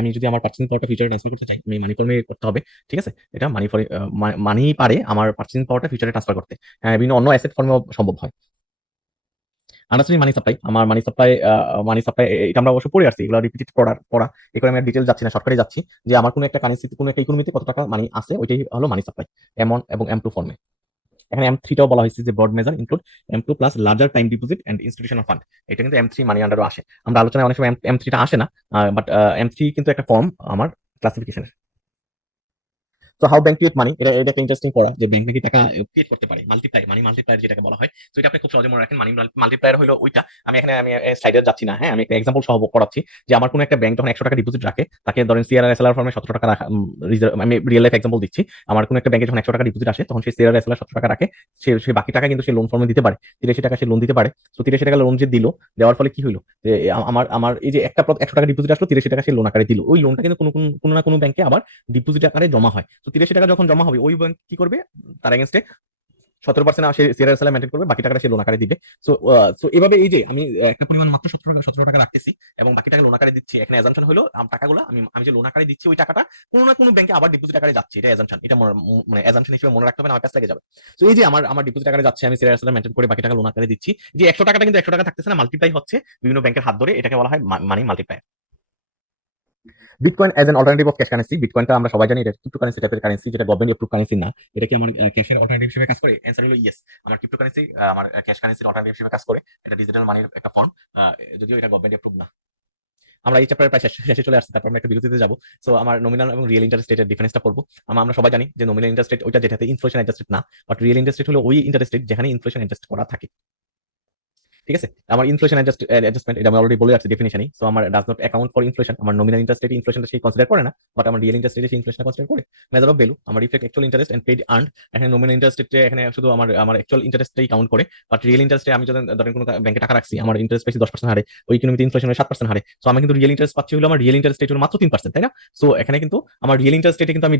আমি যদি আমার পার্চেসিং পাওয়ারটা ফিউচারে ট্রান্সফার করতে চাই, আমি মানি ফর্মে করতে হবে, ঠিক আছে। এটা মানি পারে আমার পার্চেসিং পাওয়ারটা ফিউচারে ট্রান্সফার করতে। হ্যাঁ, বিভিন্ন অন্য অ্যাসেট ফর্মেও সম্ভব হয়। আন্ডারস্ট্যান্ডিং মানি সাপ্লাই। আমার মানি সাপ্লাই এটা আমরা অবশ্য পড়ে আসছি, এগুলো রিপিটেড পড়া, এখানে আমি ডিটেল যাচ্ছি না, শর্টকাটে যাচ্ছি। যে আমার কোনো একটা কারেন্সিতে, কোনো একটা ইকোনমিতে কত টাকা মানি আছে, ওইটাই হলো মানি সাপ্লাই, এম ওয়ান এবং এম টু ফর্মে। এখানে এম থ্রিটাও বলা হয়েছে যে broad measure include M two plus larger time deposit and institutional fund. এটা কিন্তু এম থ্রি মানি আন্ডারও আসে। আমরা আলোচনায় অনেক সময় এম থ্রিটা আসে না, বাট এম থ্রি কিন্তু একটা ফর্ম আমার ক্লাসিফিকেশনের। তো হাউ ব্যাংক ক্রিয়েট মানি, এটা একটা ইন্টারেস্টিং পড়া, যে ব্যাংক নাকি টাকা ক্রিয়েট করতে পারে, মাল্টিপ্লায়ার যেটাকে বলা হয়। তো এটা আপনি খুব সহজে মনে রাখেন, মানি মাল্টিপ্লায়ার হলো ওইটা। আমি স্লাইডে যাচ্ছি না, হ্যাঁ আমি একটা এক্সাম্পল সহ পড়াচ্ছি। যে আমার কোনো একটা ব্যাংক যখন 100 টাকা ডিপোজিট রাখে, তাকে ধরেন সিআরআর এসএলআর ফর্মে 17 টাকা রাখা, রিজার্ভ, আমি রিয়েল লাইফ এক্সাম্পল দিচ্ছি। আমার কোনো একটা ব্যাংকে যখন 100 টাকা ডিপোজিট আসে, তখন সেই সিআরআর এসএলআর 17 টাকা রাখে, সে বাকি টাকা কিন্তু সে লোন ফর্মে দিতে পারে, 83 টাকা সে লোন দিতে পারে। তো 83 টাকা লোন যে দিল, দেওয়ার ফলে কি হলো, যে আমার এই যে একটা 100 টাকা ডিপোজিট আসলো, 83 টাকা সে লোন আকারে দিল, ওই লোনটা কিন্তু কোনো না কোনো ব্যাংকে আবার ডিপোজিট আকারে জমা হয়। তো 83 টাকা যখন জমা হবে ওই ব্যাংক কি করবে, তার এগেনস্টে 17% সে সিআরএসএল মেনটেন করবে, বাকি টাকাটা সে লোন আকারে দিবে। সো সো এভাবে এই যে আমি একটা পরিমাণ মাত্র 17 টাকা রাখতেছি এবং বাকি টাকা লোন আকারে দিচ্ছি, এখানে অ্যাজাম্পশন হলো টাকাগুলো আমি যে লোন আকারে দিচ্ছি ওই টাকাটা কোনো না কোনো ব্যাংকে আবার ডিপোজিট আকারে যাচ্ছে, এটা অ্যাজাম্পশন, এটা মানে অ্যাজাম্পশন হিসেবে মনে রাখতে হবে, না কাজ লেগে যাবে। সো এই যে আমার ডিপোজিট আকারে যাচ্ছে, আমি সিআরএসএল মেনটেন করে বাকি টাকা লোন আকারে দিচ্ছি, যে 100 টাকাটা কিন্তু 100 টাকা থাকতেছে না, মাল্টিপ্লাই হচ্ছে বিভিন্ন ব্যাংকের হাত ধরে, এটাকে বলা হয় money multiply. Bitcoin as an alternative of cash currency, বিটকয়েনটা আমরা সবাই জানি এটা ক্রিপ্টোকারেন্সি টাইপের কারেন্সি, যেটা গভর্নমেন্ট এপ্রুভ কারেন্সি না। এটা কি আমার ক্যাশের অল্টারনেটিভ হিসেবে কাজ করে? অ্যান্সার হলো ইয়েস। আমার ক্রিপ্টোকারেন্সি আমার ক্যাশ কারেন্সির অল্টারনেটিভ হিসেবে কাজ করে, এটা ডিজিটাল মানির একটা ফর্ম, যদিও এটা গভর্নমেন্ট এপ্রুভ না। আমরা এই চ্যাপ্টারের প্রায় শেষে চলে আসছি, তারপর আমরা একটা বিরতিতে যাবো। সো আমার নমিনাল এবং রিয়েল ইন্টারেস্ট রেটের ডিফারেন্সটা পড়বো। আমরা সবাই জানি যে নমিনাল ইন্টারেস্ট রেট ওইটা যেটাতে ইনফ্লেশন অ্যাডজাস্টেড না, বাট রিয়েল ইন্টারেস্ট রেট হলো ওই ইন্টারেস্ট রেট যেখানে ইনফ্লেশন অ্যাডজাস্ট করা থাকে। ঠিক আছে, আমার ইনফ্লেশন অ্যাডজাস্টমেন্ট এটা আমি অলরেডি বলে রাখছি ডেফিনিশনই। সো আমার does not account for inflation, আমার নমিনাল ইন্টারেস্ট রেট ইনফ্লেশনটা সেই কনসিডার করে না, বাট আমার রিয়েল ইন্টারেস্ট রেটে সেই ইনফ্লেশনটা কনসিডার করে। মেজার অফ ভ্যালু আমার reflect actual interest and paid earned, এখানে নমিনাল ইন্টারেস্ট রেটে এখানে শুধু আমার অ্যাকচুয়াল ইন্টারেস্টটাই কাউন্ট করে, বাট রিয়েল ইন্টারেস্টে আমি যদি ধরেন কোনো ব্যাংকে টাকা রাখছি, আমার ইন্টারেস্ট পাইছি 10% হারে, ওই ইকোনমিতে ইনফ্লেশনের 7% হারে, সো আমি কিন্তু রিয়েল ইন্টারেস্ট পাচ্ছি হলো আমার রিয়েল ইন্টারেস্ট রেট হলো মাত্র 3%, তাই না? সো এখানে কিন্তু আমার রিয়েল ইন্টারেস্ট রেটে কিন্তু আমি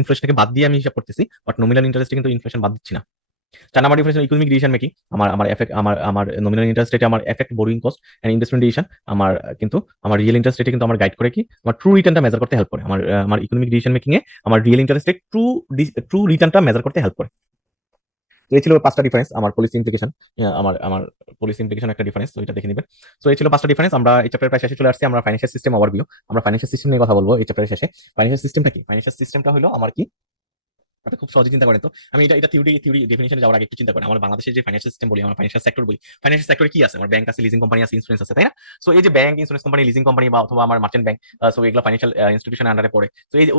ইনফ্লেশনকে বাদ দিয়ে আমি হিসাব করতেছি, বাট নমিনাল ইন্টারেস্টে কিন্তু ইনফ্লেশন বাদ দিচ্ছি না। 4 number difference economic decision making, আমার নমিনাল ইন্টারেস্ট রেটে আমার effect borrowing cost and investment decision, কিন্তু আমার রিয়েল ইন্টারেস্ট রেটে কিন্তু আমার গাইড করে কি আমার ট্রু রিটার্নটা মেজার করতে হেল্প করে। আমার ইকোনমিক ডিসিশন মেকিং এ আমার রিয়েল ইন্টারেস্ট রেট ট্রু রিটার্নটা মেজার করতে হেল্প করে। তো এই ছিল 5টা ডিফারেন্স, আমার পলিসি ইমপ্লিকেশন, আমার পলিসি ইমপ্লিকেশন একটা ডিফারেন্স, তো এটা দেখে নেবেন। সো এই ছিল 5টা ডিফারেন্স। আমরা এই চ্যাপ্টারের প্রায় শেষে চলে আসছি, আমরা ফাইন্যান্সিয়াল সিস্টেম ওভারভিউ, আমরা ফাইন্যান্সিয়াল সিস্টেম নিয়ে কথা বলবো এই চ্যাপ্টারের শেষে। ফাইন্যান্সিয়াল সিস্টেমটা কি? ফাইন্যান্সিয়াল সিস্টেমটা হলো আমার কি, আপনি খুব সহজে চিন্তা করেন তো, আমি এটা থিওরি ডেফিনিশনে যাওয়ার আগে একটু চিন্তা করেন, আমরা বাংলাদেশের যে ফাইন্যান্সিয়াল সিস্টেম বলি, আমরা ফাইন্যান্সিয়াল সেক্টর বলি, ফাইন্যান্সিয়াল সেক্টরে কি আছে? আমার ব্যাংক আছে, লিজিং কোম্পানি আছে, ইন্স্যুরেন্স আছে, তাই না? সো এই যে bank, insurance company, leasing company বা অথবা আমার মার্চেন্ট ব্যাংক, সো এগুলো ফাইন্যান্সিয়াল ইনস্টিটিউশনের আন্ডারে পড়ে। সো এই যে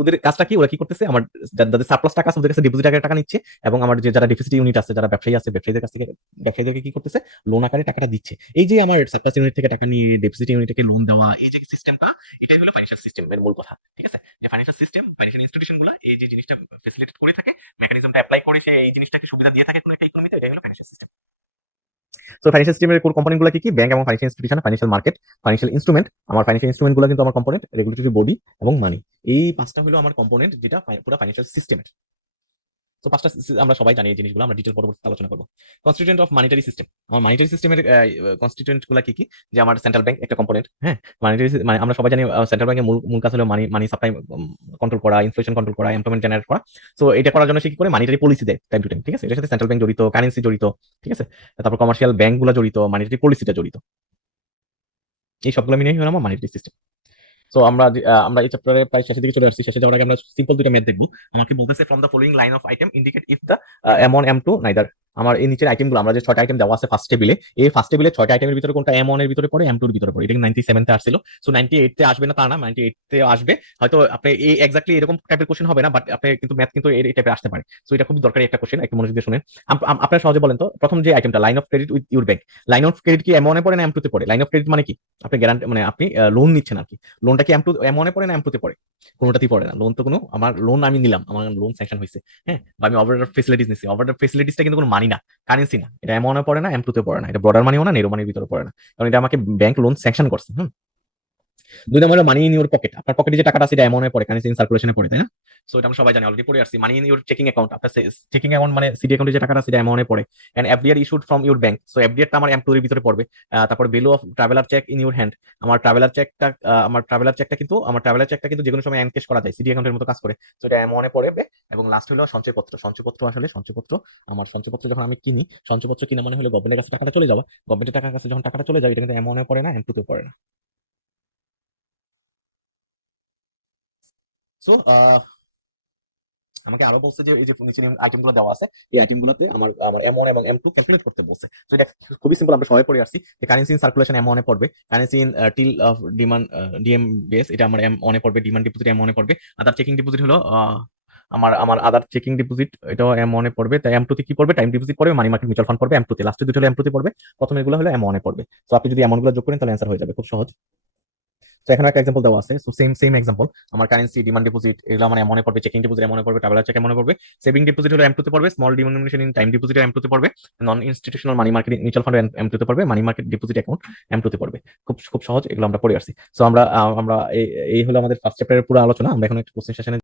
ওদের কাজটা কি, ওরা কি করতেছে, আমার যাদের সারপ্লাস টাকা আছে ওদের কাছে ডিপোজিট আকারে টাকা নিচ্ছে, এবং আমার যে যারা ডেফিসিট ইউনিট আছে, যারা ব্যবসায়ী আছে, ব্যবসায়ীদের কাছ থেকে ব্যবসায়ীদেরকে কি করতেছে, লোন আকারে টাকাটা দিচ্ছে। এই যে আমার সারপ্লাস ইউনিট থেকে টাকা নিয়ে ডেফিসিট ইউনিটকে লোন দেওয়া, এই যে সিস্টেমটা, এটাই হলো ফাইন্যান্সিয়াল সিস্টেমের মূল কথা। ঠিক আছে, যে ফাইন্যান্সিয়াল সিস্টেম, ফাইন্যান্সিয়াল ইনস্টিটিউশনগুলো এই যে জিনিসটা ফ্যাসিলিটেট করে থাকে, মেকানিজমটা অ্যাপ্লাই করে সে এই জিনিসটাকে সুবিধা দিয়ে থাকে কোনো একটা ইকোনমিতে, এটাই হলো ফাইন্যান্সিয়াল সিস্টেম। সো ফাইন্যান্সিয়াল সিস্টেমের কোর কম্পোনেন্টগুলো কি কি? ব্যাংক এবং financial institution, financial market, financial instrument, আমার ফাইন্যান্সিয়াল ইনস্ট্রুমেন্টগুলো কিন্তু আমার কম্পোনেন্ট, রেগুলেটরি বডি এবং মানি, এই 5টা হলো আমার কম্পোনেন্ট যেটা পুরো ফাইন্যান্সিয়াল সিস্টেমের। তো 5টা আমরা সবাই জানি এই জিনিসগুলো, আমরা ডিটেল পরবর্তীতে আলোচনা করবো। কনস্টিটিউয়েন্ট অফ মানিটারি সিস্টেম, আমার মানিটারি সিস্টেমের কনস্টিটিউয়েন্ট গুলা কি কি? যে আমার সেন্ট্রাল ব্যাংক একটা কম্পোনেন্ট, হ্যাঁ, মানিটারি মানে আমরা সবাই জানি সেন্ট্রাল ব্যাংকের মূল কাজ হলো মানি সাপ্লাই কন্ট্রোল করা, ইনফ্লেশন কন্ট্রোল করা, এমপ্লয়মেন্ট জেনারেট করা। সো এটা করার জন্য সে কি করে, মানিটারি পলিসি দেয় টাইম টু টাইম। ঠিক আছে, এটার সাথে সেন্ট্রাল ব্যাংক জড়িত, কারেন্সি জড়িত, ঠিক আছে, তারপর কমার্শিয়াল ব্যাংক গুলো জড়িত, মানিটারি পলিসিটা জড়িত, এই সবগুলো মিলিয়ে হলো আমার মানিটারি সিস্টেম। সো আমরা এই চ্যাপ্টারে প্রায় শেষের দিকে চলে আসছি। শেষে যাওয়ার আগে আমরা সিম্পল দুইটা ম্যাথ দেখবো। আমাকে বলতেছে from the following line of item indicate if the M1 M2 neither. আমার এই নিচের আইটেমগুলো, আমরা যে 6টা আইটেম দেওয়া আছে ফার্স্ট টেবিলে, এই ফার্স্ট টেবিলে 6টা আইটেমের ভিতরে কোনটা M1 এর ভিতরে পড়ে, M2 এর ভিতরে পড়ে। এটা 97 তে আসছিল, সো 98 তে আসবে না তা না, 98 তে আসবে হয়তো। আপনি এই এক্স্যাক্টলি এরকম টাইপের কোশ্চেন হবে না, বাট আপনি কিন্তু ম্যাথ কিন্তু এই টাইপের আসতে পারে। সো এটা খুব দরকারি একটা কোশ্চেন, একটু মনোযোগ দিয়ে শুনেন। আপনারা সহজে বলেন তো, প্রথম যে আইটেমটা line of credit with your bank, line of credit কি M1 এ পড়ে না M2 তে পড়ে? লাইন অফ ক্রেডিট মানে কি? আপনি গ্যারান্টি মানে আপনি লোন নিচ্ছেন আর কি, লোনটা কি M1 এ পড়ে না M2 তে পড়ে? কোনোটাতেই পড়ে না। লোন তো কোনো, আমার লোন আমি নিলাম, আমার লোন স্যাংশন হয়েছে, হ্যাঁ, বা আমি ওভারড্রাফট ফেসিলিটিস নিচ্ছি, ওভারড্রাফট ফেসিলিটিসটা কিন্তু কোনো মানি না, কারেন্সি না, এটা M1 এ পড়ে না, M2 তে পড়ে না, এটা ব্রডার মানিও না, নেরো মানির ভিতরে পড়ে না, কারণ এটা আমাকে ব্যাংক লোন স্যাংশন করছে। 2 নম্বরে মানি ইন ইউর পকেট, আপনার পকেটে যে টাকাটা আছে এটা M1 এ পড়ে, কারেন্সি ইন সার্কুলেশনে পড়ে, তাই না? সো এটা আমরা সবাই জানি, অলরেডি পড়ে আসছি। Money in your checking account, আপনার চেকিং অ্যাকাউন্ট মানে সিডি অ্যাকাউন্টে যে টাকাটা আছে এটা M1 এ পড়ে। And FDR issued from your bank, so FDR টা আমার M2 এর ভিতরে পড়বে। তারপর value of traveller cheque in your hand, আমার ট্রাভেলার চেকটা কিন্তু যে কোনো সময় এনকেশ করা যায়, সিডি অ্যাকাউন্টের মতো কাজ করে, সো এটা M1 এ পড়বে। এবং লাস্ট হলো সঞ্চয়পত্র, আমার সঞ্চয়পত্র যখন আমি কিনি, সঞ্চয়পত্র কিনা মানে হলো গভর্নমেন্টের কাছে টাকাটা চলে যাওয়া, গভর্নমেন্টের টাকার কাছে যখন টাকাটা চলে যায়, এটা কিন্তু M1 এ পড়ে না, M2 তে পড়ে না। সো আমাকে আরো বলছে যে এই যে নিচে আইটেম গুলো দেওয়া আছে, এই আইটেম গুলোতে আমার M1 এবং M2 ক্যালকুলেট করতে বলছে। তো এটা খুবই সিম্পল, আমরা সবাই পড়ে আসছি যে কারেন্সি ইন সার্কুলেশন M1 এ পড়বে, currency in till of demand DM base, এটা আমার M1 এ পড়বে, ডিমান্ড ডিপোজিট M1 এ পড়বে, আদার চেকিং ডিপোজিট হলো আমার আদার চেকিং ডিপোজিট, এটাও M1 এ পড়বে। তাই M2 তে কি পড়বে, টাইম ডিপোজিট পড়বে, মানি মার্কেট মিউচুয়াল ফান্ড পড়বে M2 তে, লাস্টে দুটো হলো M2 তে পড়বে, প্রথম এগুলো হলো M1 এ পড়বে। তো আপনি যদি এমন গুলো যোগ করেন তাহলে অ্যান্সার হয়ে যাবে, খুব সহজ। তো এখানে একটা এক্সাম্পল দেওয়া আছে, সো সেম এক্সাম্পল, আমার কারেন্সি, ডিমান্ড ডিপোজিট এগুলো মানে মনে পড়বে, চেকিং ডিপোজিট মনে পড়বে, ট্রাভেলার চেক মনে পড়বে, সেভিং ডিপোজিট হলো M2 তে পড়বে, small denomination in time deposit M2 তে পড়বে, non institutional money market mutual fund M2 তে পড়বে, money market deposit account M2 তে পড়বে। খুব সহজ, এগুলো আমরা পড়ে আসছি। সো আমরা এই হলো আমাদের ফার্স্ট চ্যাপ্টারের পুরো আলোচনা। আমরা এখন একটা কোশ্চেন সেশনে